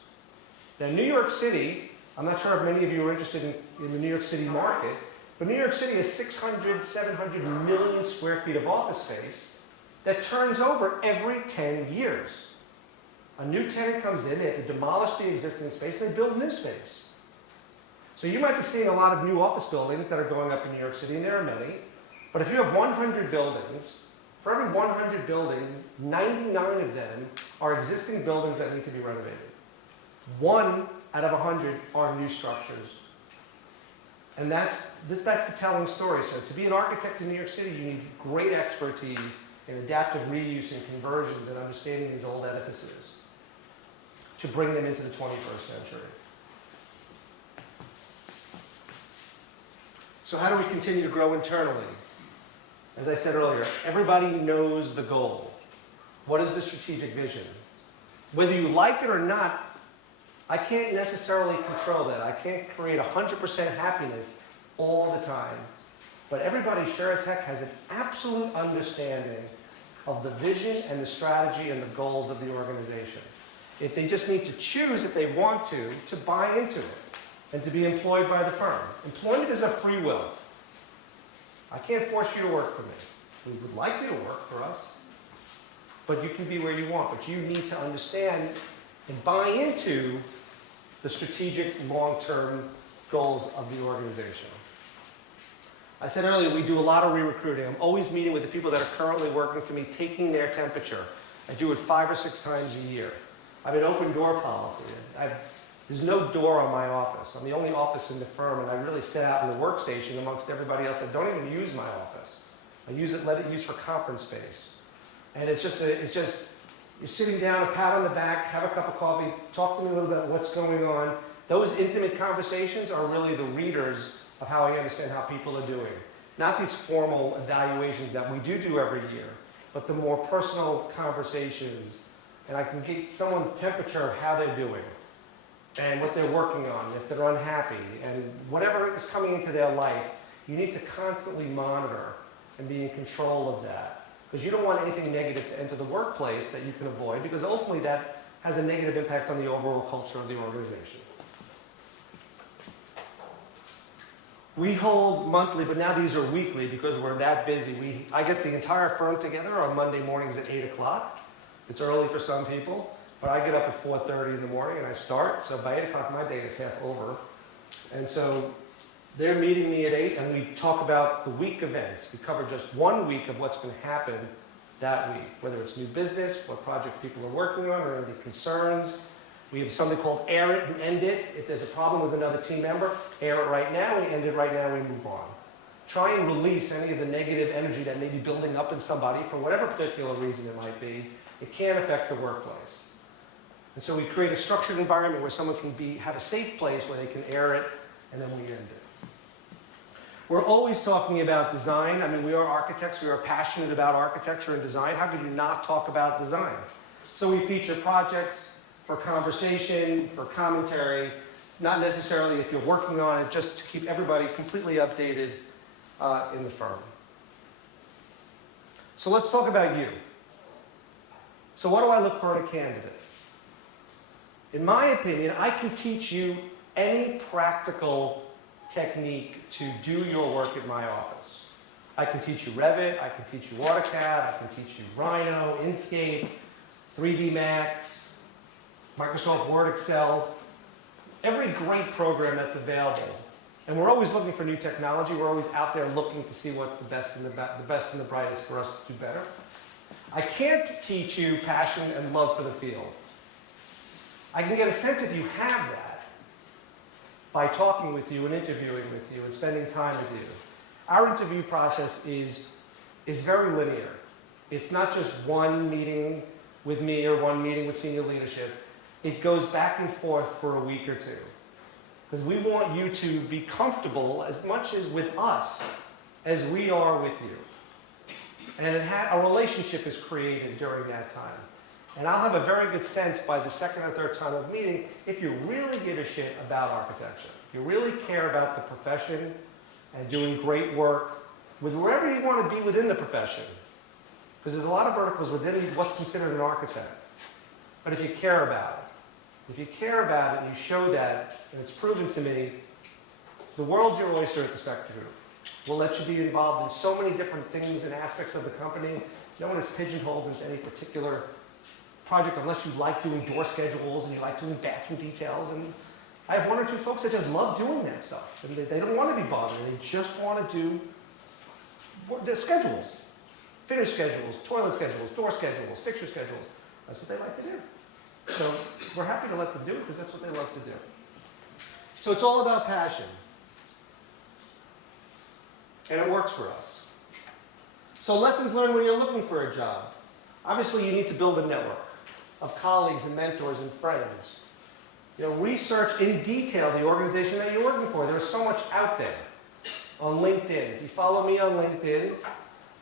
Now, New York City, I'm not sure if many of you are interested in the New York City market, but New York City has 600, 700 million square feet of office space, that turns over every 10 years. A new tenant comes in, they have to demolish the existing space, they build new space. So you might be seeing a lot of new office buildings that are going up in New York City, and there are many. But if you have 100 buildings, for every 100 buildings, 99 of them are existing buildings that need to be renovated. 1 out of 100 are new structures. And that's the telling story. So to be an architect in New York City, you need great expertise in adaptive reuse and conversions and understanding these old edifices to bring them into the 21st century. So how do we continue to grow internally? As I said earlier, everybody knows the goal. What is the strategic vision? Whether you like it or not, I can't necessarily control that. I can't create 100% happiness all the time. But everybody sure as heck has an absolute understanding of the vision and the strategy and the goals of the organization. If they just need to choose, if they want to buy into it and to be employed by the firm. Employment is a free will. I can't force you to work for me. We would like you to work for us, but you can be where you want. But you need to understand and buy into the strategic long-term goals of the organization. I said earlier, we do a lot of re-recruiting. I'm always meeting with the people that are currently working for me, taking their temperature. I do it 5 or 6 times a year. I have an open door policy. There's no door on my office. I'm the only office in the firm, and I really sit out in the workstation amongst everybody else that don't even use my office. I use it, let it use for conference space. And it's just you're sitting down, a pat on the back, have a cup of coffee, talk to me a little bit about what's going on. Those intimate conversations are really the readers of how I understand how people are doing. Not these formal evaluations that we do every year, but the more personal conversations. And I can get someone's temperature of how they're doing and what they're working on, if they're unhappy, and whatever is coming into their life. You need to constantly monitor and be in control of that. Because you don't want anything negative to enter the workplace that you can avoid, because ultimately that has a negative impact on the overall culture of the organization. We hold monthly, but now these are weekly because we're that busy. I get the entire firm together on Monday mornings at 8 o'clock. It's early for some people, but I get up at 4:30 in the morning and I start. So by 8 o'clock, my day is half over. And so they're meeting me at 8 and we talk about the week events. We cover just 1 week of what's going to happen that week, whether it's new business, what project people are working on, or any concerns. We have something called air it and end it. If there's a problem with another team member, air it right now, we end it right now, we move on. Try and release any of the negative energy that may be building up in somebody for whatever particular reason it might be. It can affect the workplace. And so we create a structured environment where someone can have a safe place where they can air it, and then we end it. We're always talking about design. I mean, we are architects. We are passionate about architecture and design. How could you not talk about design? So we feature projects for conversation, for commentary, not necessarily if you're working on it, just to keep everybody completely updated in the firm. So let's talk about you. So what do I look for in a candidate? In my opinion, I can teach you any practical technique to do your work at my office. I can teach you Revit, I can teach you AutoCAD, I can teach you Rhino, Inkscape, 3D Max, Microsoft Word, Excel, every great program that's available. And we're always looking for new technology. We're always out there looking to see what's the best and the brightest for us to do better. I can't teach you passion and love for the field. I can get a sense if you have that by talking with you and interviewing with you and spending time with you. Our interview process is very linear. It's not just one meeting with me or one meeting with senior leadership. It goes back and forth for a week or two. Because we want you to be comfortable as much as with us as we are with you. And a relationship is created during that time. And I'll have a very good sense by the second or third time of meeting if you really give a shit about architecture. You really care about the profession and doing great work with wherever you want to be within the profession. Because there's a lot of verticals within what's considered an architect. But if you care about it, if you care about it and you show that, and it's proven to me, the world's your oyster at the Spector Group. We'll let you be involved in so many different things and aspects of the company No one is pigeonholed into any particular project unless you like doing door schedules and you like doing bathroom details. And I have one or two folks that just love doing that stuff. And they don't want to be bothered. They just want to do the schedules, finish schedules, toilet schedules, door schedules, fixture schedules. That's what they like to do. So we're happy to let them do it because that's what they love to do. So it's all about passion. And it works for us. So lessons learned when you're looking for a job. Obviously, you need to build a network of colleagues and mentors and friends. You know, research in detail the organization that you're working for. There's so much out there. On LinkedIn. If you follow me on LinkedIn,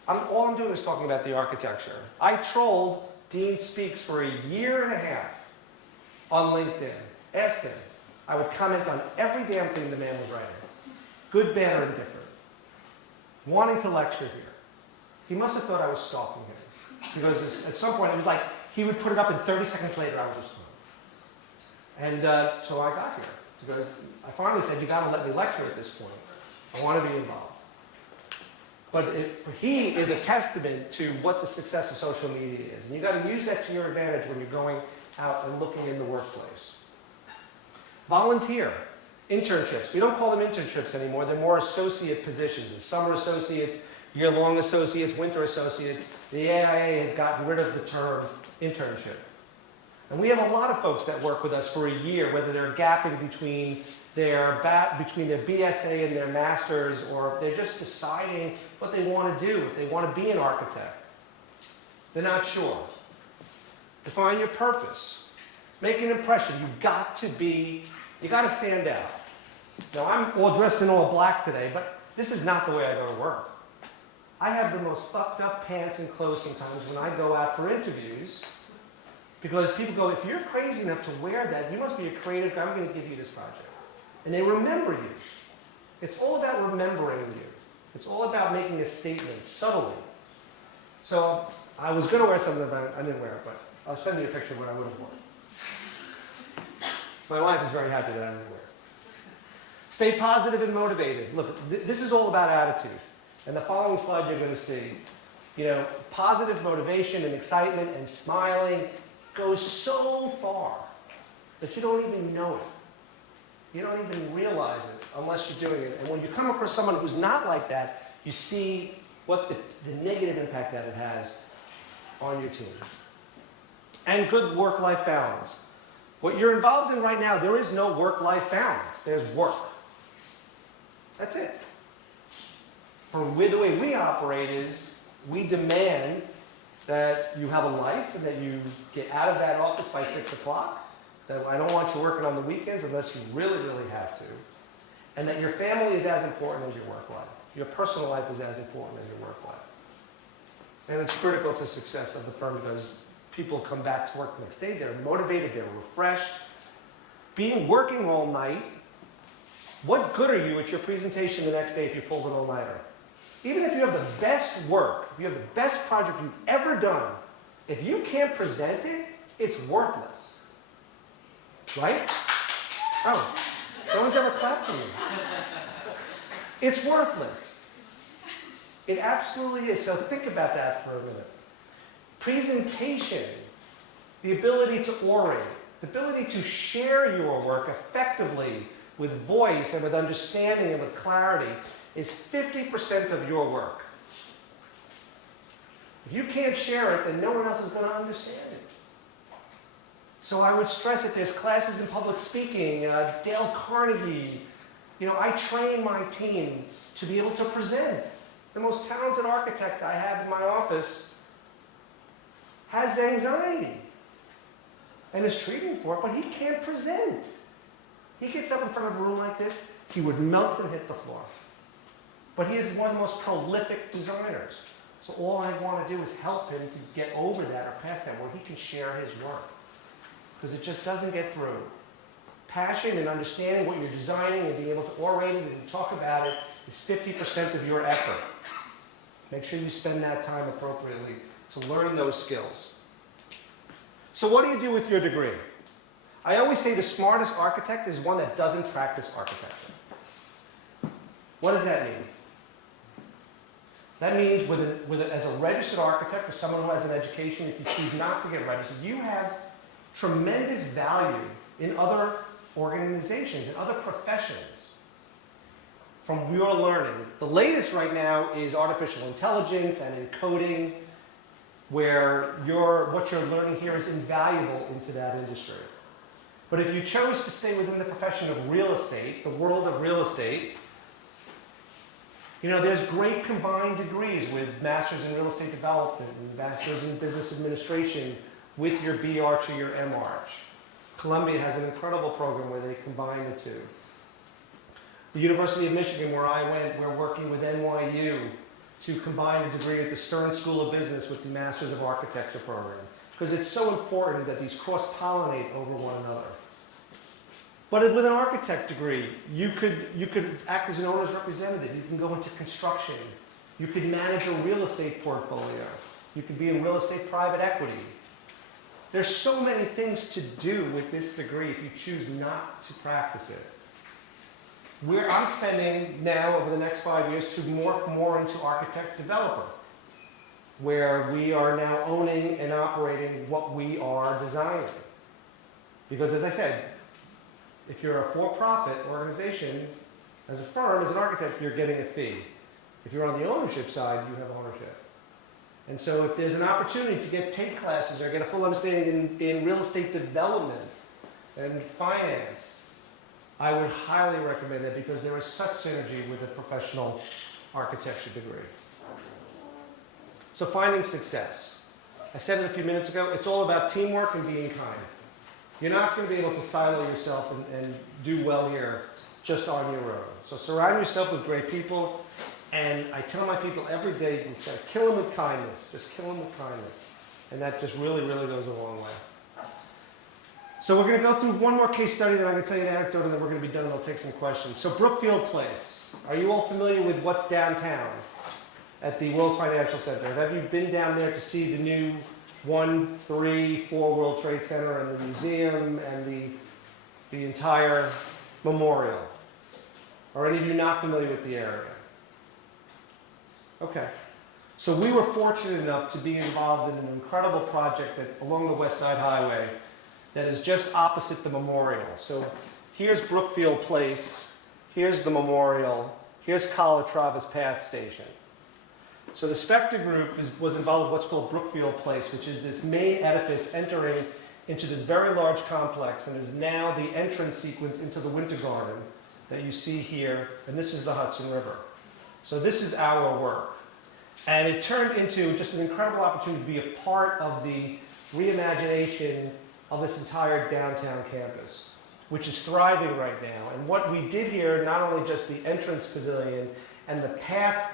all I'm doing is talking about the architecture. I trolled Dean Speaks for a year and a half on LinkedIn. Asked him. I would comment on every damn thing the man was writing. Good, bad, or indifferent. Wanting to lecture here. He must have thought I was stalking him. Because at some point it was like, he would put it up and 30 seconds later I was just gone. And so I got here. Because I finally said, you got to let me lecture at this point. I want to be involved. But he is a testament to what the success of social media is. And you've got to use that to your advantage when you're going out and looking in the workplace. Volunteer. Internships. We don't call them internships anymore. They're more associate positions. The summer associates, year-long associates, winter associates. The AIA has gotten rid of the term internship. And we have a lot of folks that work with us for a year, whether they're gapping between their BSA and their master's, or they're just deciding what they want to do, if they want to be an architect. They're not sure. Define your purpose. Make an impression. You've got to stand out. Now, I'm all dressed in all black today, but this is not the way I go to work. I have the most fucked up pants and clothes sometimes when I go out for interviews, because people go, if you're crazy enough to wear that, you must be a creative guy, I'm going to give you this project. And they remember you. It's all about remembering you. It's all about making a statement subtly. So I was going to wear something, but I didn't wear it, but I'll send you a picture of what I would have worn. My wife is very happy that I didn't wear it. Stay positive and motivated. Look, this is all about attitude. And the following slide you're going to see, positive motivation and excitement and smiling goes so far that you don't even know it. You don't even realize it unless you're doing it. And when you come across someone who's not like that, you see what the negative impact that it has on your team. And good work-life balance. What you're involved in right now, there is no work-life balance. There's work. That's it. The way we operate is we demand that you have a life and that you get out of that office by 6 o'clock. That I don't want you working on the weekends unless you really, really have to. And that your family is as important as your work life. Your personal life is as important as your work life. And it's critical to success of the firm because people come back to work the next day. They're motivated. They're refreshed. Working all night. What good are you at your presentation the next day if you pulled an all-nighter? Even if you have the best work, if you have the best project you've ever done, if you can't present it, it's worthless. Right? Oh, no one's ever clapped for me. It's worthless. It absolutely is. So think about that for a minute. Presentation, the ability to orate, the ability to share your work effectively with voice and with understanding and with clarity is 50% of your work. If you can't share it, then no one else is going to understand it. So I would stress that there's classes in public speaking, Dale Carnegie. I train my team to be able to present. The most talented architect I have in my office has anxiety and is treating for it, but he can't present. He gets up in front of a room like this, he would melt and hit the floor. But he is one of the most prolific designers. So all I want to do is help him to get over that or past that, where he can share his work. Because it just doesn't get through. Passion and understanding what you're designing and being able to orate it and talk about it is 50% of your effort. Make sure you spend that time appropriately to learn those skills. So what do you do with your degree? I always say the smartest architect is one that doesn't practice architecture. What does that mean? That means as a registered architect or someone who has an education, if you choose not to get registered, you have tremendous value in other organizations, in other professions from your learning. The latest right now is artificial intelligence and encoding, where what you're learning here is invaluable into that industry. But if you chose to stay within the profession of real estate, the world of real estate, there's great combined degrees with Masters in Real Estate Development and Masters in Business Administration with your B-Arch or your M-Arch. Columbia has an incredible program where they combine the two. The University of Michigan, where I went, we're working with NYU to combine a degree at the Stern School of Business with the Masters of Architecture program, because it's so important that these cross-pollinate over one another. But with an architect degree, you could act as an owner's representative. You can go into construction. You could manage a real estate portfolio. You could be in real estate private equity. There's so many things to do with this degree if you choose not to practice it. I'm spending now, over the next 5 years, to morph more into architect developer, where we are now owning and operating what we are designing. Because as I said, if you're a for-profit organization, as a firm, as an architect, you're getting a fee. If you're on the ownership side, you have ownership. And so if there's an opportunity to take classes or get a full understanding in real estate development and finance, I would highly recommend that, because there is such synergy with a professional architecture degree. So finding success. I said it a few minutes ago, it's all about teamwork and being kind. You're not going to be able to silo yourself and do well here just on your own. So surround yourself with great people. And I tell my people every day, kill them with kindness. Just kill them with kindness. And that just really, really goes a long way. So we're going to go through one more case study, then I'm going to tell you an anecdote, and then we're going to be done and I'll take some questions. So Brookfield Place. Are you all familiar with what's downtown at the World Financial Center? Have you been down there to see the new 1, 3, 4 World Trade Center and the museum and the entire memorial? Are any of you not familiar with the area? Okay. So we were fortunate enough to be involved in an incredible project along the West Side Highway that is just opposite the memorial. So here's Brookfield Place, here's the memorial, here's Calatrava's Path Station. So the Spector Group was involved with what's called Brookfield Place, which is this main edifice entering into this very large complex and is now the entrance sequence into the Winter Garden that you see here, and this is the Hudson River. So this is our work. And it turned into just an incredible opportunity to be a part of the reimagination of this entire downtown campus, which is thriving right now. And what we did here, not only just the entrance pavilion and the path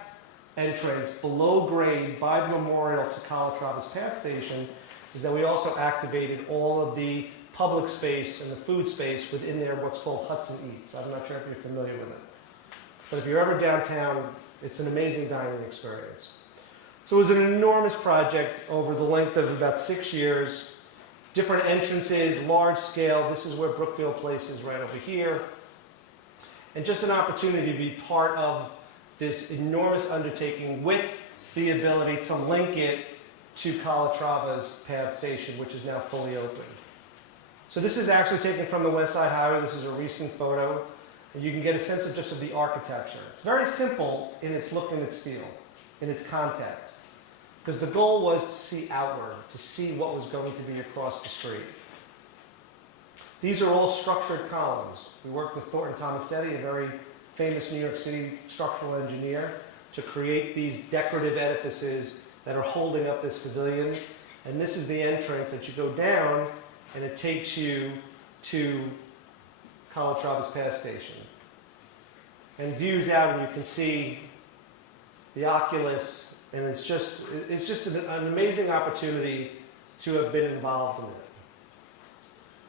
entrance below grade by the memorial to Calatrava's Path Station, is that we also activated all of the public space and the food space within there, what's called Hudson Eats. I'm not sure if you're familiar with it. But if you're ever downtown, it's an amazing dining experience. So it was an enormous project over the length of about 6 years. Different entrances, large scale. This is where Brookfield Place is, right over here. And just an opportunity to be part of this enormous undertaking with the ability to link it to Calatrava's Path Station, which is now fully open. So this is actually taken from the West Side Highway. This is a recent photo. And you can get a sense of just of the architecture. It's very simple in its look and its feel, in its context. Because the goal was to see outward, to see what was going to be across the street. These are all structured columns. We worked with Thornton Tomasetti, a very famous New York City structural engineer, to create these decorative edifices that are holding up this pavilion. And this is the entrance that you go down, and it takes you to Calatrava's Path Station. And views out, and you can see the Oculus, and it's just an amazing opportunity to have been involved in it.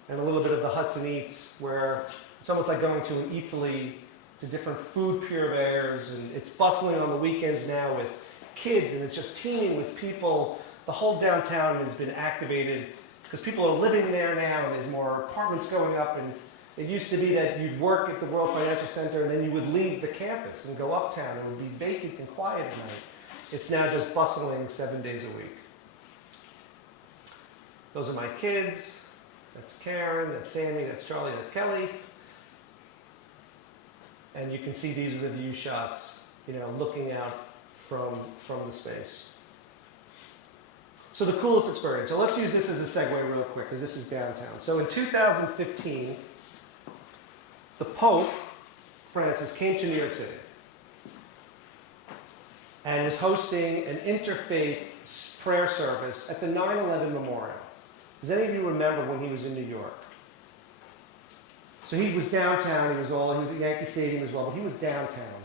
And a little bit of the Hudson Eats, where it's almost like going to an Italy, to different food purveyors, and it's bustling on the weekends now with kids, and it's just teeming with people. The whole downtown has been activated because people are living there now, and there's more apartments going up, and it used to be that you'd work at the World Financial Center and then you would leave the campus and go uptown, and it would be vacant and quiet at night. It's now just bustling 7 days a week. Those are my kids. That's Karen, that's Sammy, that's Charlie, that's Kelly. And you can see these are the view shots, you know, looking out from the space. So the coolest experience. So let's use this as a segue real quick, because this is downtown. So in 2015, the Pope, Francis, came to New York City and was hosting an interfaith prayer service at the 9/11 Memorial. Does any of you remember when he was in New York? So he was downtown, he was at Yankee Stadium as well, but he was downtown.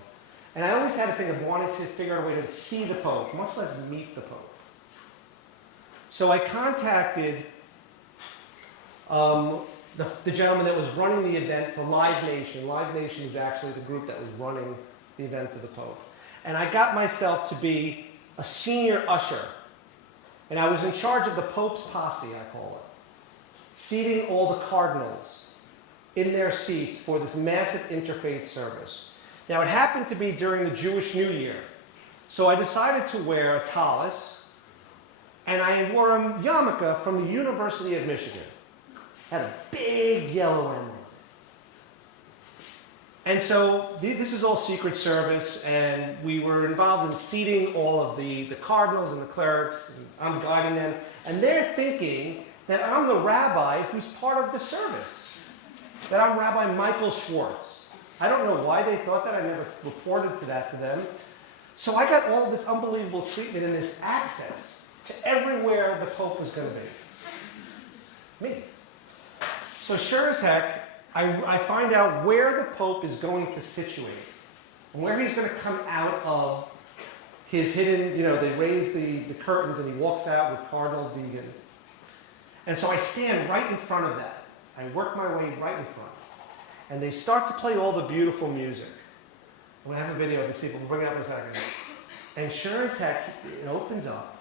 And I always had a thing of wanting to figure out a way to see the Pope, much less meet the Pope. So I contacted the gentleman that was running the event for Live Nation. Live Nation is actually the group that was running the event for the Pope. And I got myself to be a senior usher. And I was in charge of the Pope's posse, I call it, seating all the cardinals in their seats for this massive interfaith service. Now, it happened to be during the Jewish New Year. So I decided to wear a tallis, and I wore a yarmulke from the University of Michigan. Had a big yellow emblem. And so this is all Secret Service, and we were involved in seating all of the cardinals and the clerics, and I'm guiding them, and they're thinking that I'm the rabbi who's part of the service, that I'm Rabbi Michael Schwartz. I don't know why they thought that. I never reported that to them. So I got all of this unbelievable treatment and this access to everywhere the Pope was going to be. Me. So sure as heck, I find out where the Pope is going to situate, and where he's going to come out of his hidden, you know, they raise the curtains and he walks out with Cardinal Deegan. And so I stand right in front of that. I work my way right in front. And they start to play all the beautiful music. I'm going to have a video to see, but we'll bring it up in a second. And sure as heck, it opens up,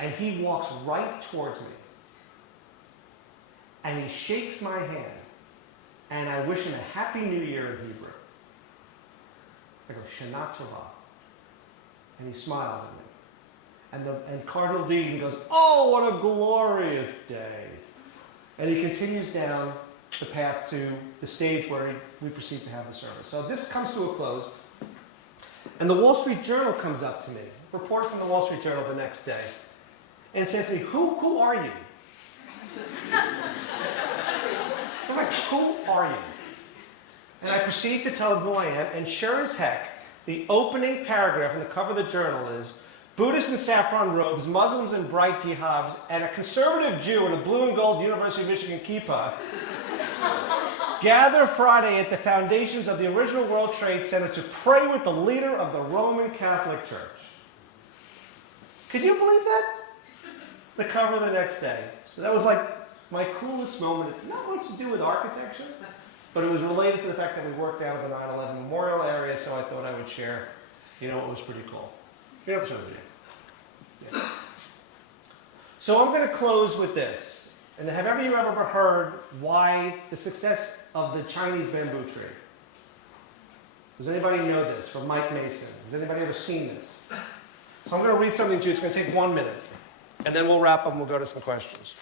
and he walks right towards me. And he shakes my hand. And I wish him a Happy New Year in Hebrew. I go, Shana Tova. And he smiled at me. And Cardinal Deegan goes, oh, what a glorious day. And he continues down the path to the stage where we proceed to have the service. So this comes to a close. And the Wall Street Journal comes up to me, a report from the Wall Street Journal the next day, and says to me, who are you? I was like, who are you? And I proceed to tell him who I am, and sure as heck, the opening paragraph in the cover of the Journal is, Buddhists in saffron robes, Muslims in bright jihadis, and a conservative Jew in a blue and gold University of Michigan kippah gather Friday at the foundations of the original World Trade Center to pray with the leader of the Roman Catholic Church. Could you believe that? The cover the next day. So that was like my coolest moment. It had not much to do with architecture, but it was related to the fact that we worked out of the 9/11 memorial area, so I thought I would share, you know, it was pretty cool. You have to show the video. Yeah. So I'm going to close with this. And have any of you ever heard why the success of the Chinese bamboo tree? Does anybody know this from Mike Mason? Has anybody ever seen this? So I'm going to read something to you. It's going to take 1 minute. And then we'll wrap up and we'll go to some questions.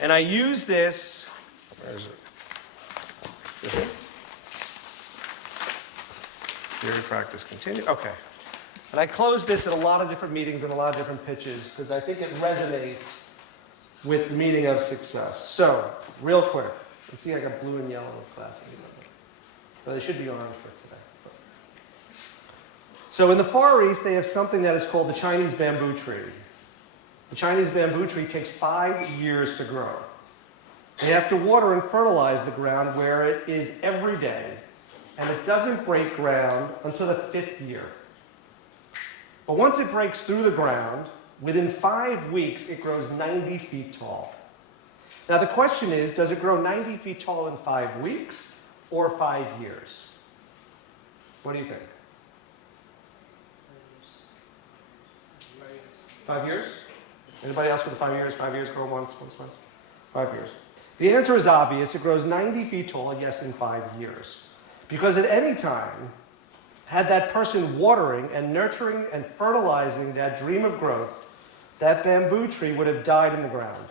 And I use this. Where is it? Theory practice continue. Okay. And I close this at a lot of different meetings and a lot of different pitches because I think it resonates with the meaning of success. So, real quick. Let's see, I got blue and yellow with class. But they should be orange for today. So in the Far East, they have something that is called the Chinese bamboo tree. The Chinese bamboo tree takes 5 years to grow. They have to water and fertilize the ground where it is every day. And it doesn't break ground until the 5th year. But once it breaks through the ground, within 5 weeks, it grows 90 feet tall. Now the question is, does it grow 90 feet tall in 5 weeks or 5 years? What do you think? 5 years? Anybody else with the 5 years? 5 years, grow once. 5 years. The answer is obvious. It grows 90 feet tall, yes, in 5 years. Because at any time, had that person watering and nurturing and fertilizing that dream of growth, that bamboo tree would have died in the ground.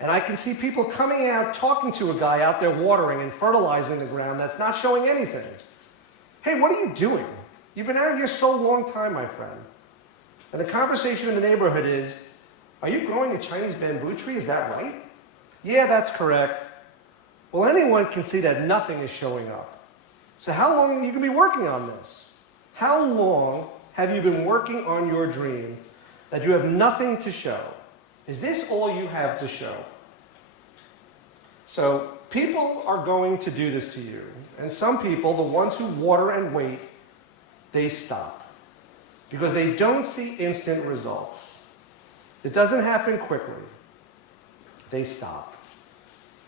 And I can see people coming out talking to a guy out there watering and fertilizing the ground that's not showing anything. Hey, what are you doing? You've been out here so long time, my friend. And the conversation in the neighborhood is, are you growing a Chinese bamboo tree? Is that right? Yeah, that's correct. Well, anyone can see that nothing is showing up. So how long are you going to be working on this? How long have you been working on your dream that you have nothing to show? Is this all you have to show? So people are going to do this to you. And some people, the ones who water and wait, they stop. Because they don't see instant results. It doesn't happen quickly. They stop.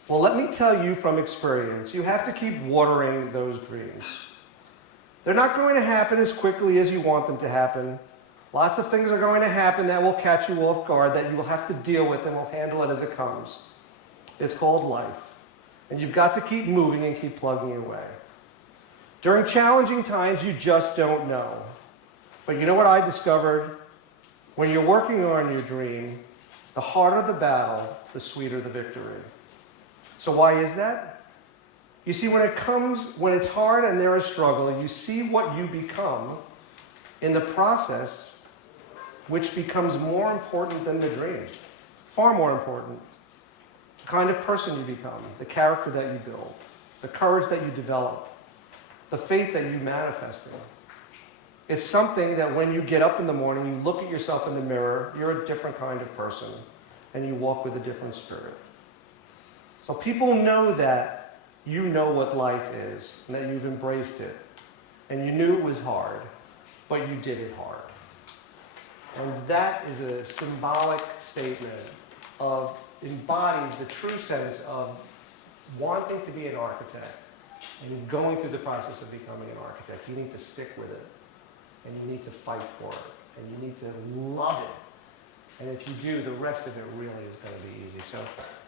Well, let me tell you from experience, you have to keep watering those dreams. They're not going to happen as quickly as you want them to happen. Lots of things are going to happen that will catch you off guard, that you will have to deal with, and will handle it as it comes. It's called life. And you've got to keep moving and keep plugging away. During challenging times, you just don't know. But you know what I discovered? When you're working on your dream, the harder the battle, the sweeter the victory. So why is that? You see, when it's hard and there is struggle, you see what you become in the process, which becomes more important than the dream. Far more important. The kind of person you become, the character that you build, the courage that you develop, the faith that you manifest in. It's something that when you get up in the morning, you look at yourself in the mirror, you're a different kind of person, and you walk with a different spirit. So people know that you know what life is, and that you've embraced it, and you knew it was hard, but you did it hard. And that is a symbolic statement embodies the true sense of wanting to be an architect and going through the process of becoming an architect. You need to stick with it, and you need to fight for it, and you need to love it. And if you do, the rest of it really is going to be easy. So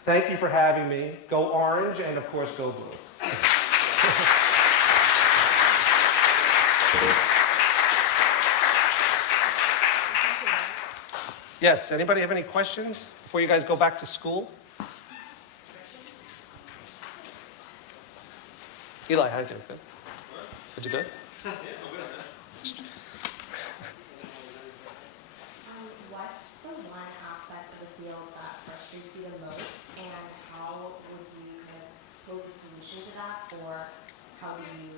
thank you for having me. Go orange, and of course, go blue. Yes, anybody have any questions before you guys go back to school? Eli, how you doing? Good? Did you good? What's the one aspect of the field that frustrates you the most, and how would you kind of pose a solution to that, or how do you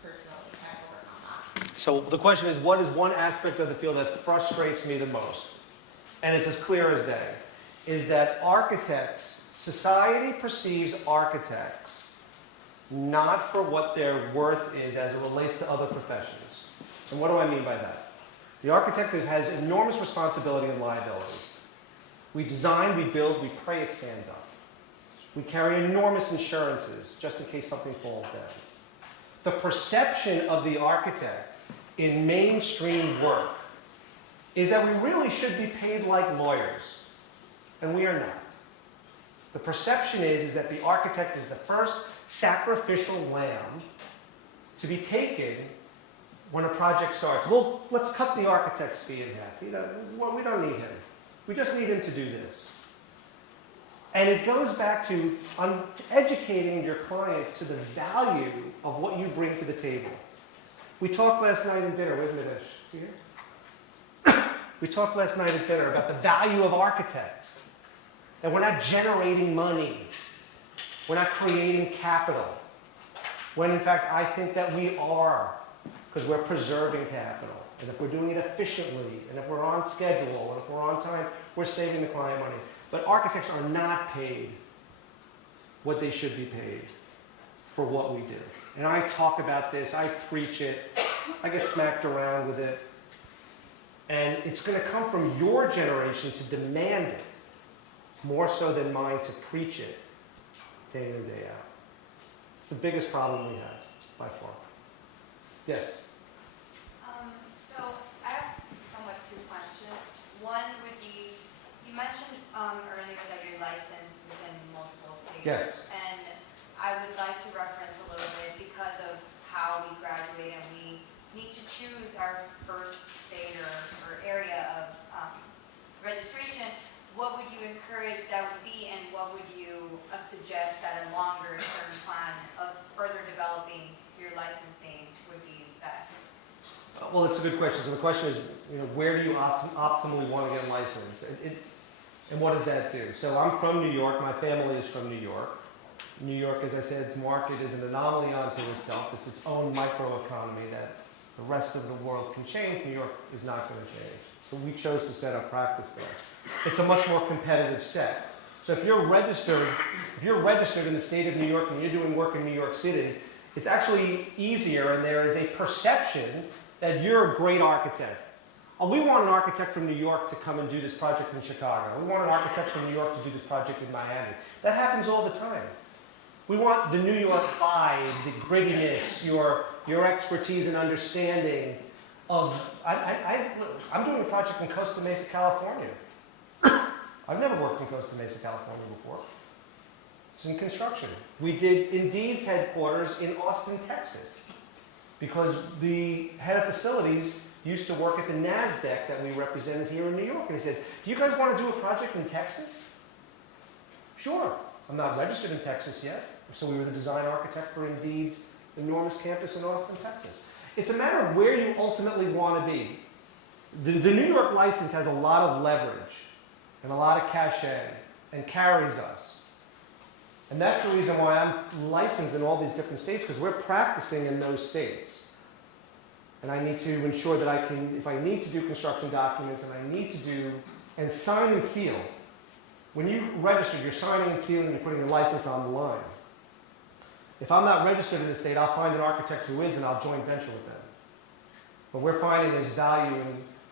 personally try to work on that? So the question is, what is one aspect of the field that frustrates me the most? And it's as clear as day, is that society perceives architects not for what their worth is as it relates to other professions. And what do I mean by that? The architect has enormous responsibility and liability. We design, we build, we pray it stands up. We carry enormous insurances just in case something falls down. The perception of the architect in mainstream work is that we really should be paid like lawyers, and we are not. The perception is that the architect is the first sacrificial lamb to be taken when a project starts. Well, let's cut the architect's fee in half. We don't need him. We just need him to do this. And it goes back to educating your client to the value of what you bring to the table. We talked last night in dinner. Where's Midesh? Is he here? We talked last night at dinner about the value of architects. That we're not generating money. We're not creating capital. When in fact, I think that we are, because we're preserving capital. And if we're doing it efficiently, and if we're on schedule, and if we're on time, we're saving the client money. But architects are not paid what they should be paid for what we do. And I talk about this, I preach it, I get smacked around with it. And it's going to come from your generation to demand it, more so than mine to preach it day in and day out. It's the biggest problem we have, by far. Yes? So I have somewhat two questions. One would be, you mentioned earlier that you're licensed within multiple states. Yes. And I would like to reference a little bit because of how we graduate and we need to choose our first state or area of registration, what would you encourage that would be, and what would you suggest that a longer term plan of further developing your licensing would be best? Well, it's a good question. So the question is, where do you optimally want to get licensed? And what does that do? So I'm from New York. My family is from New York. New York, as I said, its market is an anomaly unto itself. It's its own microeconomy that the rest of the world can change. New York is not going to change. So we chose to set up practice there. It's a much more competitive set. So if you're registered in the state of New York and you're doing work in New York City, it's actually easier, and there is a perception that you're a great architect. Oh, we want an architect from New York to come and do this project in Chicago. We want an architect from New York to do this project in Miami. That happens all the time. We want the New York vibe, the grittiness, your expertise and understanding of... I'm doing a project in Costa Mesa, California. I've never worked in Costa Mesa, California before. It's in construction. We did Indeed's headquarters in Austin, Texas, because the head of facilities used to work at the NASDAQ that we represented here in New York. And he said, do you guys want to do a project in Texas? Sure. I'm not registered in Texas yet. So we were the design architect for Indeed's enormous campus in Austin, Texas. It's a matter of where you ultimately want to be. The New York license has a lot of leverage and a lot of cachet and carries us. And that's the reason why I'm licensed in all these different states, because we're practicing in those states. And I need to ensure that I can, if I need to do construction documents and I need to do, and sign and seal. When you register, you're signing and sealing, you're putting your license on the line. If I'm not registered in the state, I'll find an architect who is, and I'll joint venture with them. But we're finding there's value in,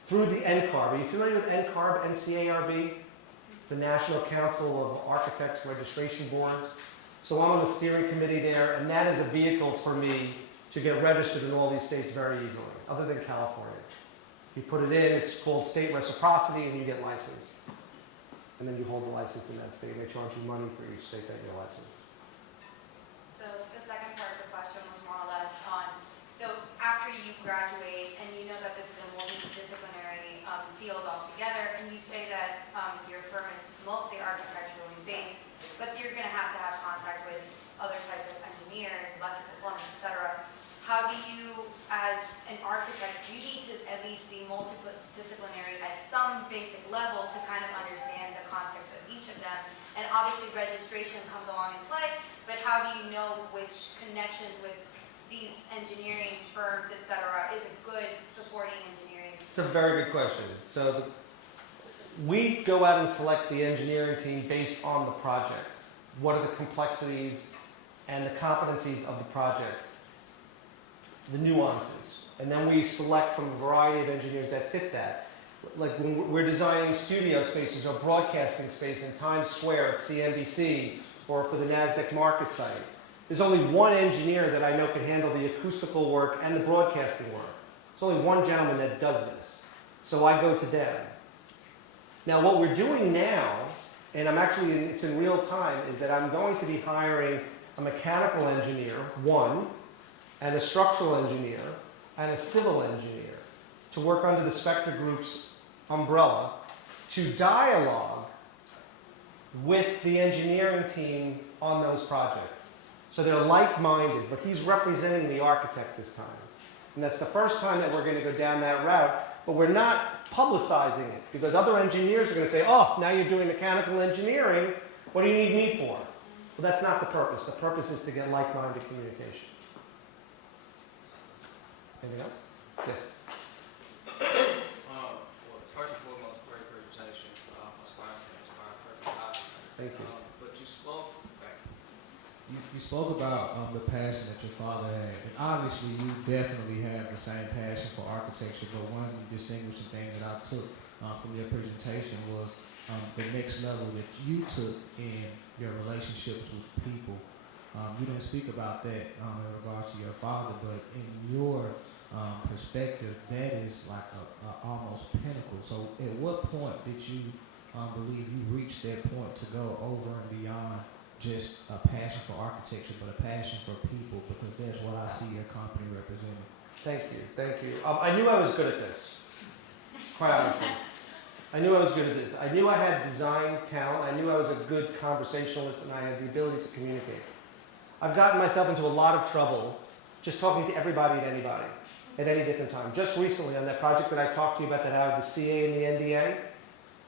through the NCARB. Are you familiar with NCARB, NCARB? It's the National Council of Architects Registration Boards. So I'm on the steering committee there, and that is a vehicle for me to get registered in all these states very easily, other than California. You put it in, it's called state reciprocity, and you get licensed. And then you hold the license in that state, and they charge you money for each state that you're licensed. So the second part of the question was more or less on, so after you graduate and you know that this is a multidisciplinary field altogether, and you say that your firm is mostly architecturally based, but you're going to have contact with other types of engineers, electrical, plumbing, etc. How do you, as an architect, you need to at least be multidisciplinary at some basic level to kind of understand the context of each of them. And obviously registration comes along in play, but how do you know which connections with these engineering firms, etc., is a good supporting engineering? It's a very good question. So we go out and select the engineering team based on the project. What are the complexities and the competencies of the project? The nuances. And then we select from a variety of engineers that fit that. Like when we're designing studio spaces or broadcasting space in Times Square at CNBC or for the NASDAQ market site, there's only one engineer that I know can handle the acoustical work and the broadcasting work. There's only one gentleman that does this. So I go to them. Now what we're doing now, and it's in real time, is that I'm going to be hiring a mechanical engineer, one, and a structural engineer, and a civil engineer to work under the Spector Group's umbrella to dialogue with the engineering team on those projects. So they're like-minded, but he's representing the architect this time. And that's the first time that we're going to go down that route, but we're not publicizing it because other engineers are going to say, oh, now you're doing mechanical engineering, what do you need me for? Well, that's not the purpose. The purpose is to get like-minded communication. Anything else? Yes. Well, first and foremost, great presentation. Inspired Fertilize. Thank you. But you spoke. You spoke about the passion that your father had, and obviously you definitely have the same passion for architecture, but one of the distinguishing things that I took from your presentation was the next level that you took in your relationships with people. You didn't speak about that in regards to your father, but in your perspective, that is like a almost pinnacle. So at what point did you believe you reached that point to go over and beyond just a passion for architecture, but a passion for people, because that's what I see your company representing. Thank you, thank you. I knew I was good at this, quite honestly. I knew I was good at this. I knew I had design talent. I knew I was a good conversationalist, and I had the ability to communicate. I've gotten myself into a lot of trouble just talking to everybody and anybody at any different time. Just recently on that project that I talked to you about that had the CA and the NDA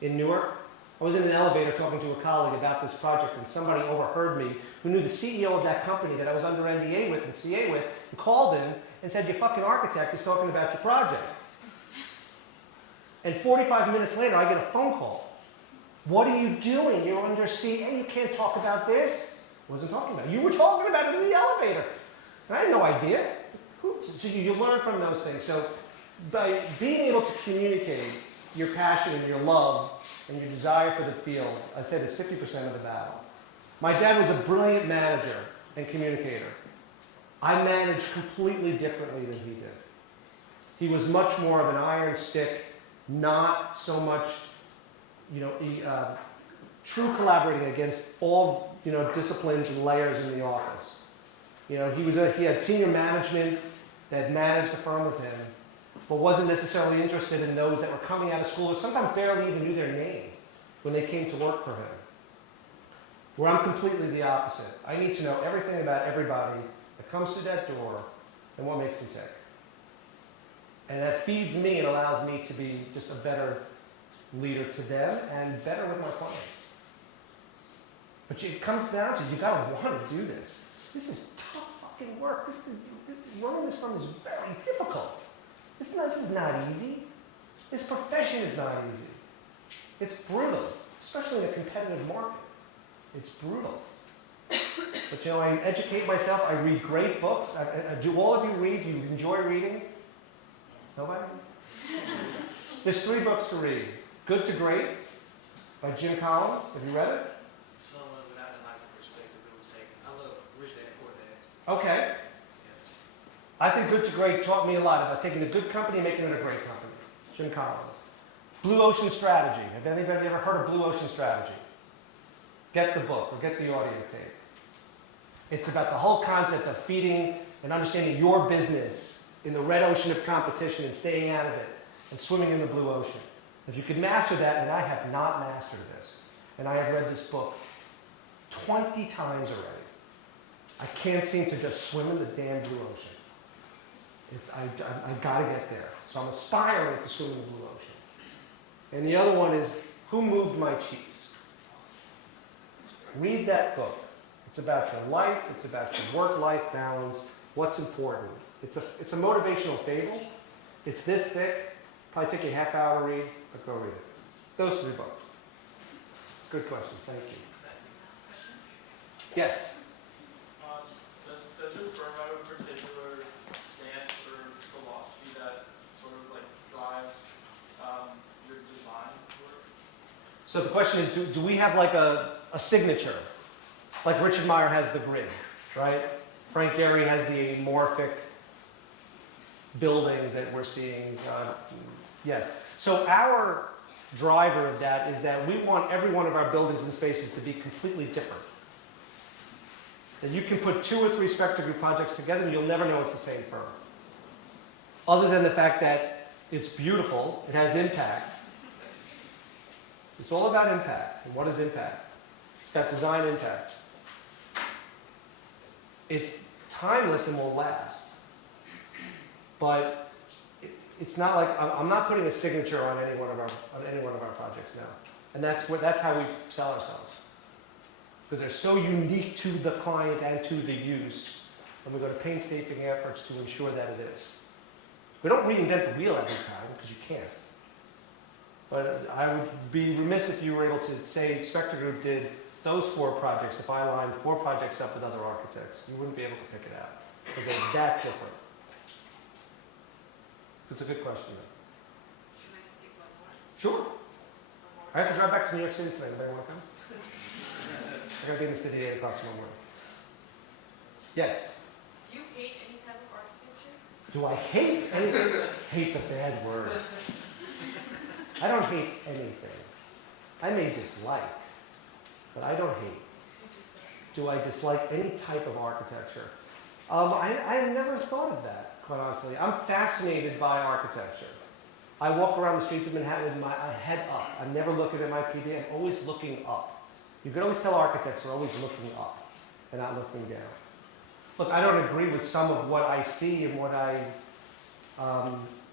in Newark, I was in an elevator talking to a colleague about this project, and somebody overheard me who knew the CEO of that company that I was under NDA with and CA with, and called him and said, "Your fucking architect is talking about your project." And 45 minutes later, I get a phone call. "What are you doing? You're under CA. You can't talk about this." I wasn't talking about it. "You were talking about it in the elevator." And I had no idea. So you learn from those things. So by being able to communicate your passion and your love and your desire for the field, I said it's 50% of the battle. My dad was a brilliant manager and communicator. I managed completely differently than he did. He was much more of an iron stick, not so much, true collaborating against all, disciplines and layers in the office. He had senior management that managed the firm with him, but wasn't necessarily interested in those that were coming out of school or sometimes barely even knew their name when they came to work for him. Where I'm completely the opposite. I need to know everything about everybody that comes through that door and what makes them tick. And that feeds me and allows me to be just a better leader to them and better with my clients. But it comes down to, you gotta want to do this. This is tough fucking work. Running this firm is very difficult. This is not easy. This profession is not easy. It's brutal, especially in a competitive market. It's brutal. But I educate myself. I read great books. Do all of you read? Do you enjoy reading? Nobody? There's 3 books to read. Good to Great by Jim Collins. Have you read it? Some of it I didn't like the perspective it was taken. I love Rich Dad Poor Dad. Okay. I think Good to Great taught me a lot about taking a good company and making it a great company. Jim Collins. Blue Ocean Strategy. Have anybody ever heard of Blue Ocean Strategy? Get the book or get the audio tape. It's about the whole concept of feeding and understanding your business in the red ocean of competition and staying out of it and swimming in the blue ocean. If you could master that, and I have not mastered this, and I have read this book 20 times already, I can't seem to just swim in the damn blue ocean. I gotta get there. So I'm aspiring to swim in the blue ocean. And the other one is, Who Moved My Cheese? Read that book. It's about your life, it's about your work-life balance, what's important. It's a motivational fable. It's this thick, probably take you a half hour to read, but go read it. Those 3 books. Good questions, thank you. Yes? Does your firm have a particular stance or philosophy that sort of like drives your design work? So the question is, do we have like a signature? Like Richard Meyer has the grid, right? Frank Gehry has the amorphic buildings that we're seeing. Yes. So our driver of that is that we want every one of our buildings and spaces to be completely different. That you can put 2 or 3 Spector Group projects together and you'll never know it's the same firm. Other than the fact that it's beautiful, it has impact. It's all about impact. And what is impact? It's that design impact. It's timeless and will last. But it's not like, I'm not putting a signature on any one of our projects now. And that's how we sell ourselves. Because they're so unique to the client and to the use. And we go to painstaking efforts to ensure that it is. We don't reinvent the wheel every time, because you can't. But I would be remiss if you were able to say Spector Group did those 4 projects. If I lined 4 projects up with other architects, you wouldn't be able to pick it out. Because they're that different. It's a good question. Can I take one more? Sure. I have to drive back to New York City tonight. Anybody want to come? I gotta be in the city at 8 o'clock tomorrow morning. Yes? Do you hate any type of architecture? Do I hate anything? Hate's a bad word. I don't hate anything. I may dislike, but I don't hate. Do I dislike any type of architecture? I never thought of that, quite honestly. I'm fascinated by architecture. I walk around the streets of Manhattan with my head up. I'm never looking at my PD, I'm always looking up. You can always tell architects are always looking up and not looking down. Look, I don't agree with some of what I see and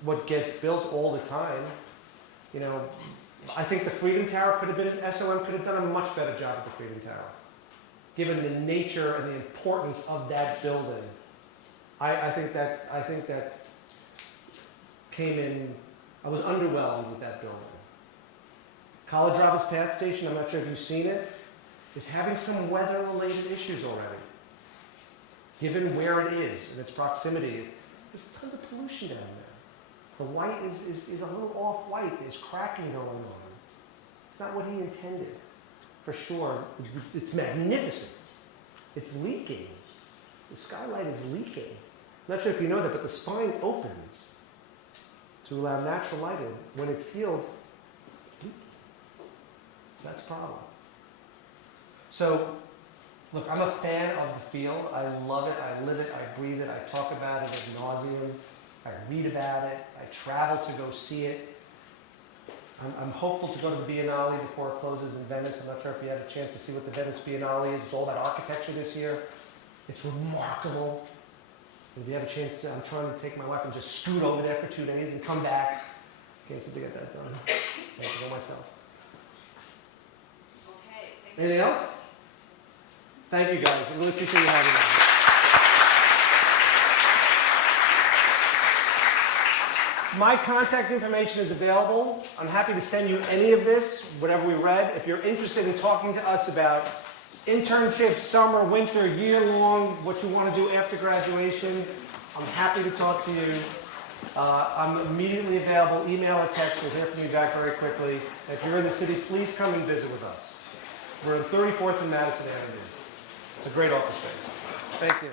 what gets built all the time. You know, I think the Freedom Tower could have been, SOM could have done a much better job at the Freedom Tower, given the nature and the importance of that building. I think that came in, I was underwhelmed with that building. College Drive's Path Station, I'm not sure if you've seen it, is having some weather-related issues already. Given where it is and its proximity, there's tons of pollution down there. The white is a little off-white, there's cracking going on. It's not what he intended, for sure. It's magnificent. It's leaking. The skylight is leaking. I'm not sure if you know that, but the spine opens to allow natural light in. When it's sealed, it's leaking. That's a problem. So, look, I'm a fan of the field. I love it. I live it. I breathe it. I talk about it ad nauseum. I read about it. I travel to go see it. I'm hopeful to go to the Biennale before it closes in Venice. I'm not sure if you had a chance to see what the Venice Biennale is. It's all about architecture this year. It's remarkable. If you have a chance to, I'm trying to take my wife and just scoot over there for 2 days and come back. Can't seem to get that done. I have to go myself. Okay. Anything else? Thank you guys. I really appreciate you having me. My contact information is available. I'm happy to send you any of this, whatever we read. If you're interested in talking to us about internships, summer, winter, year-long, what you want to do after graduation, I'm happy to talk to you. I'm immediately available, email or text. We'll hear from you back very quickly. If you're in the city, please come and visit with us. We're on 34th and Madison Avenue. It's a great office space. Thank you.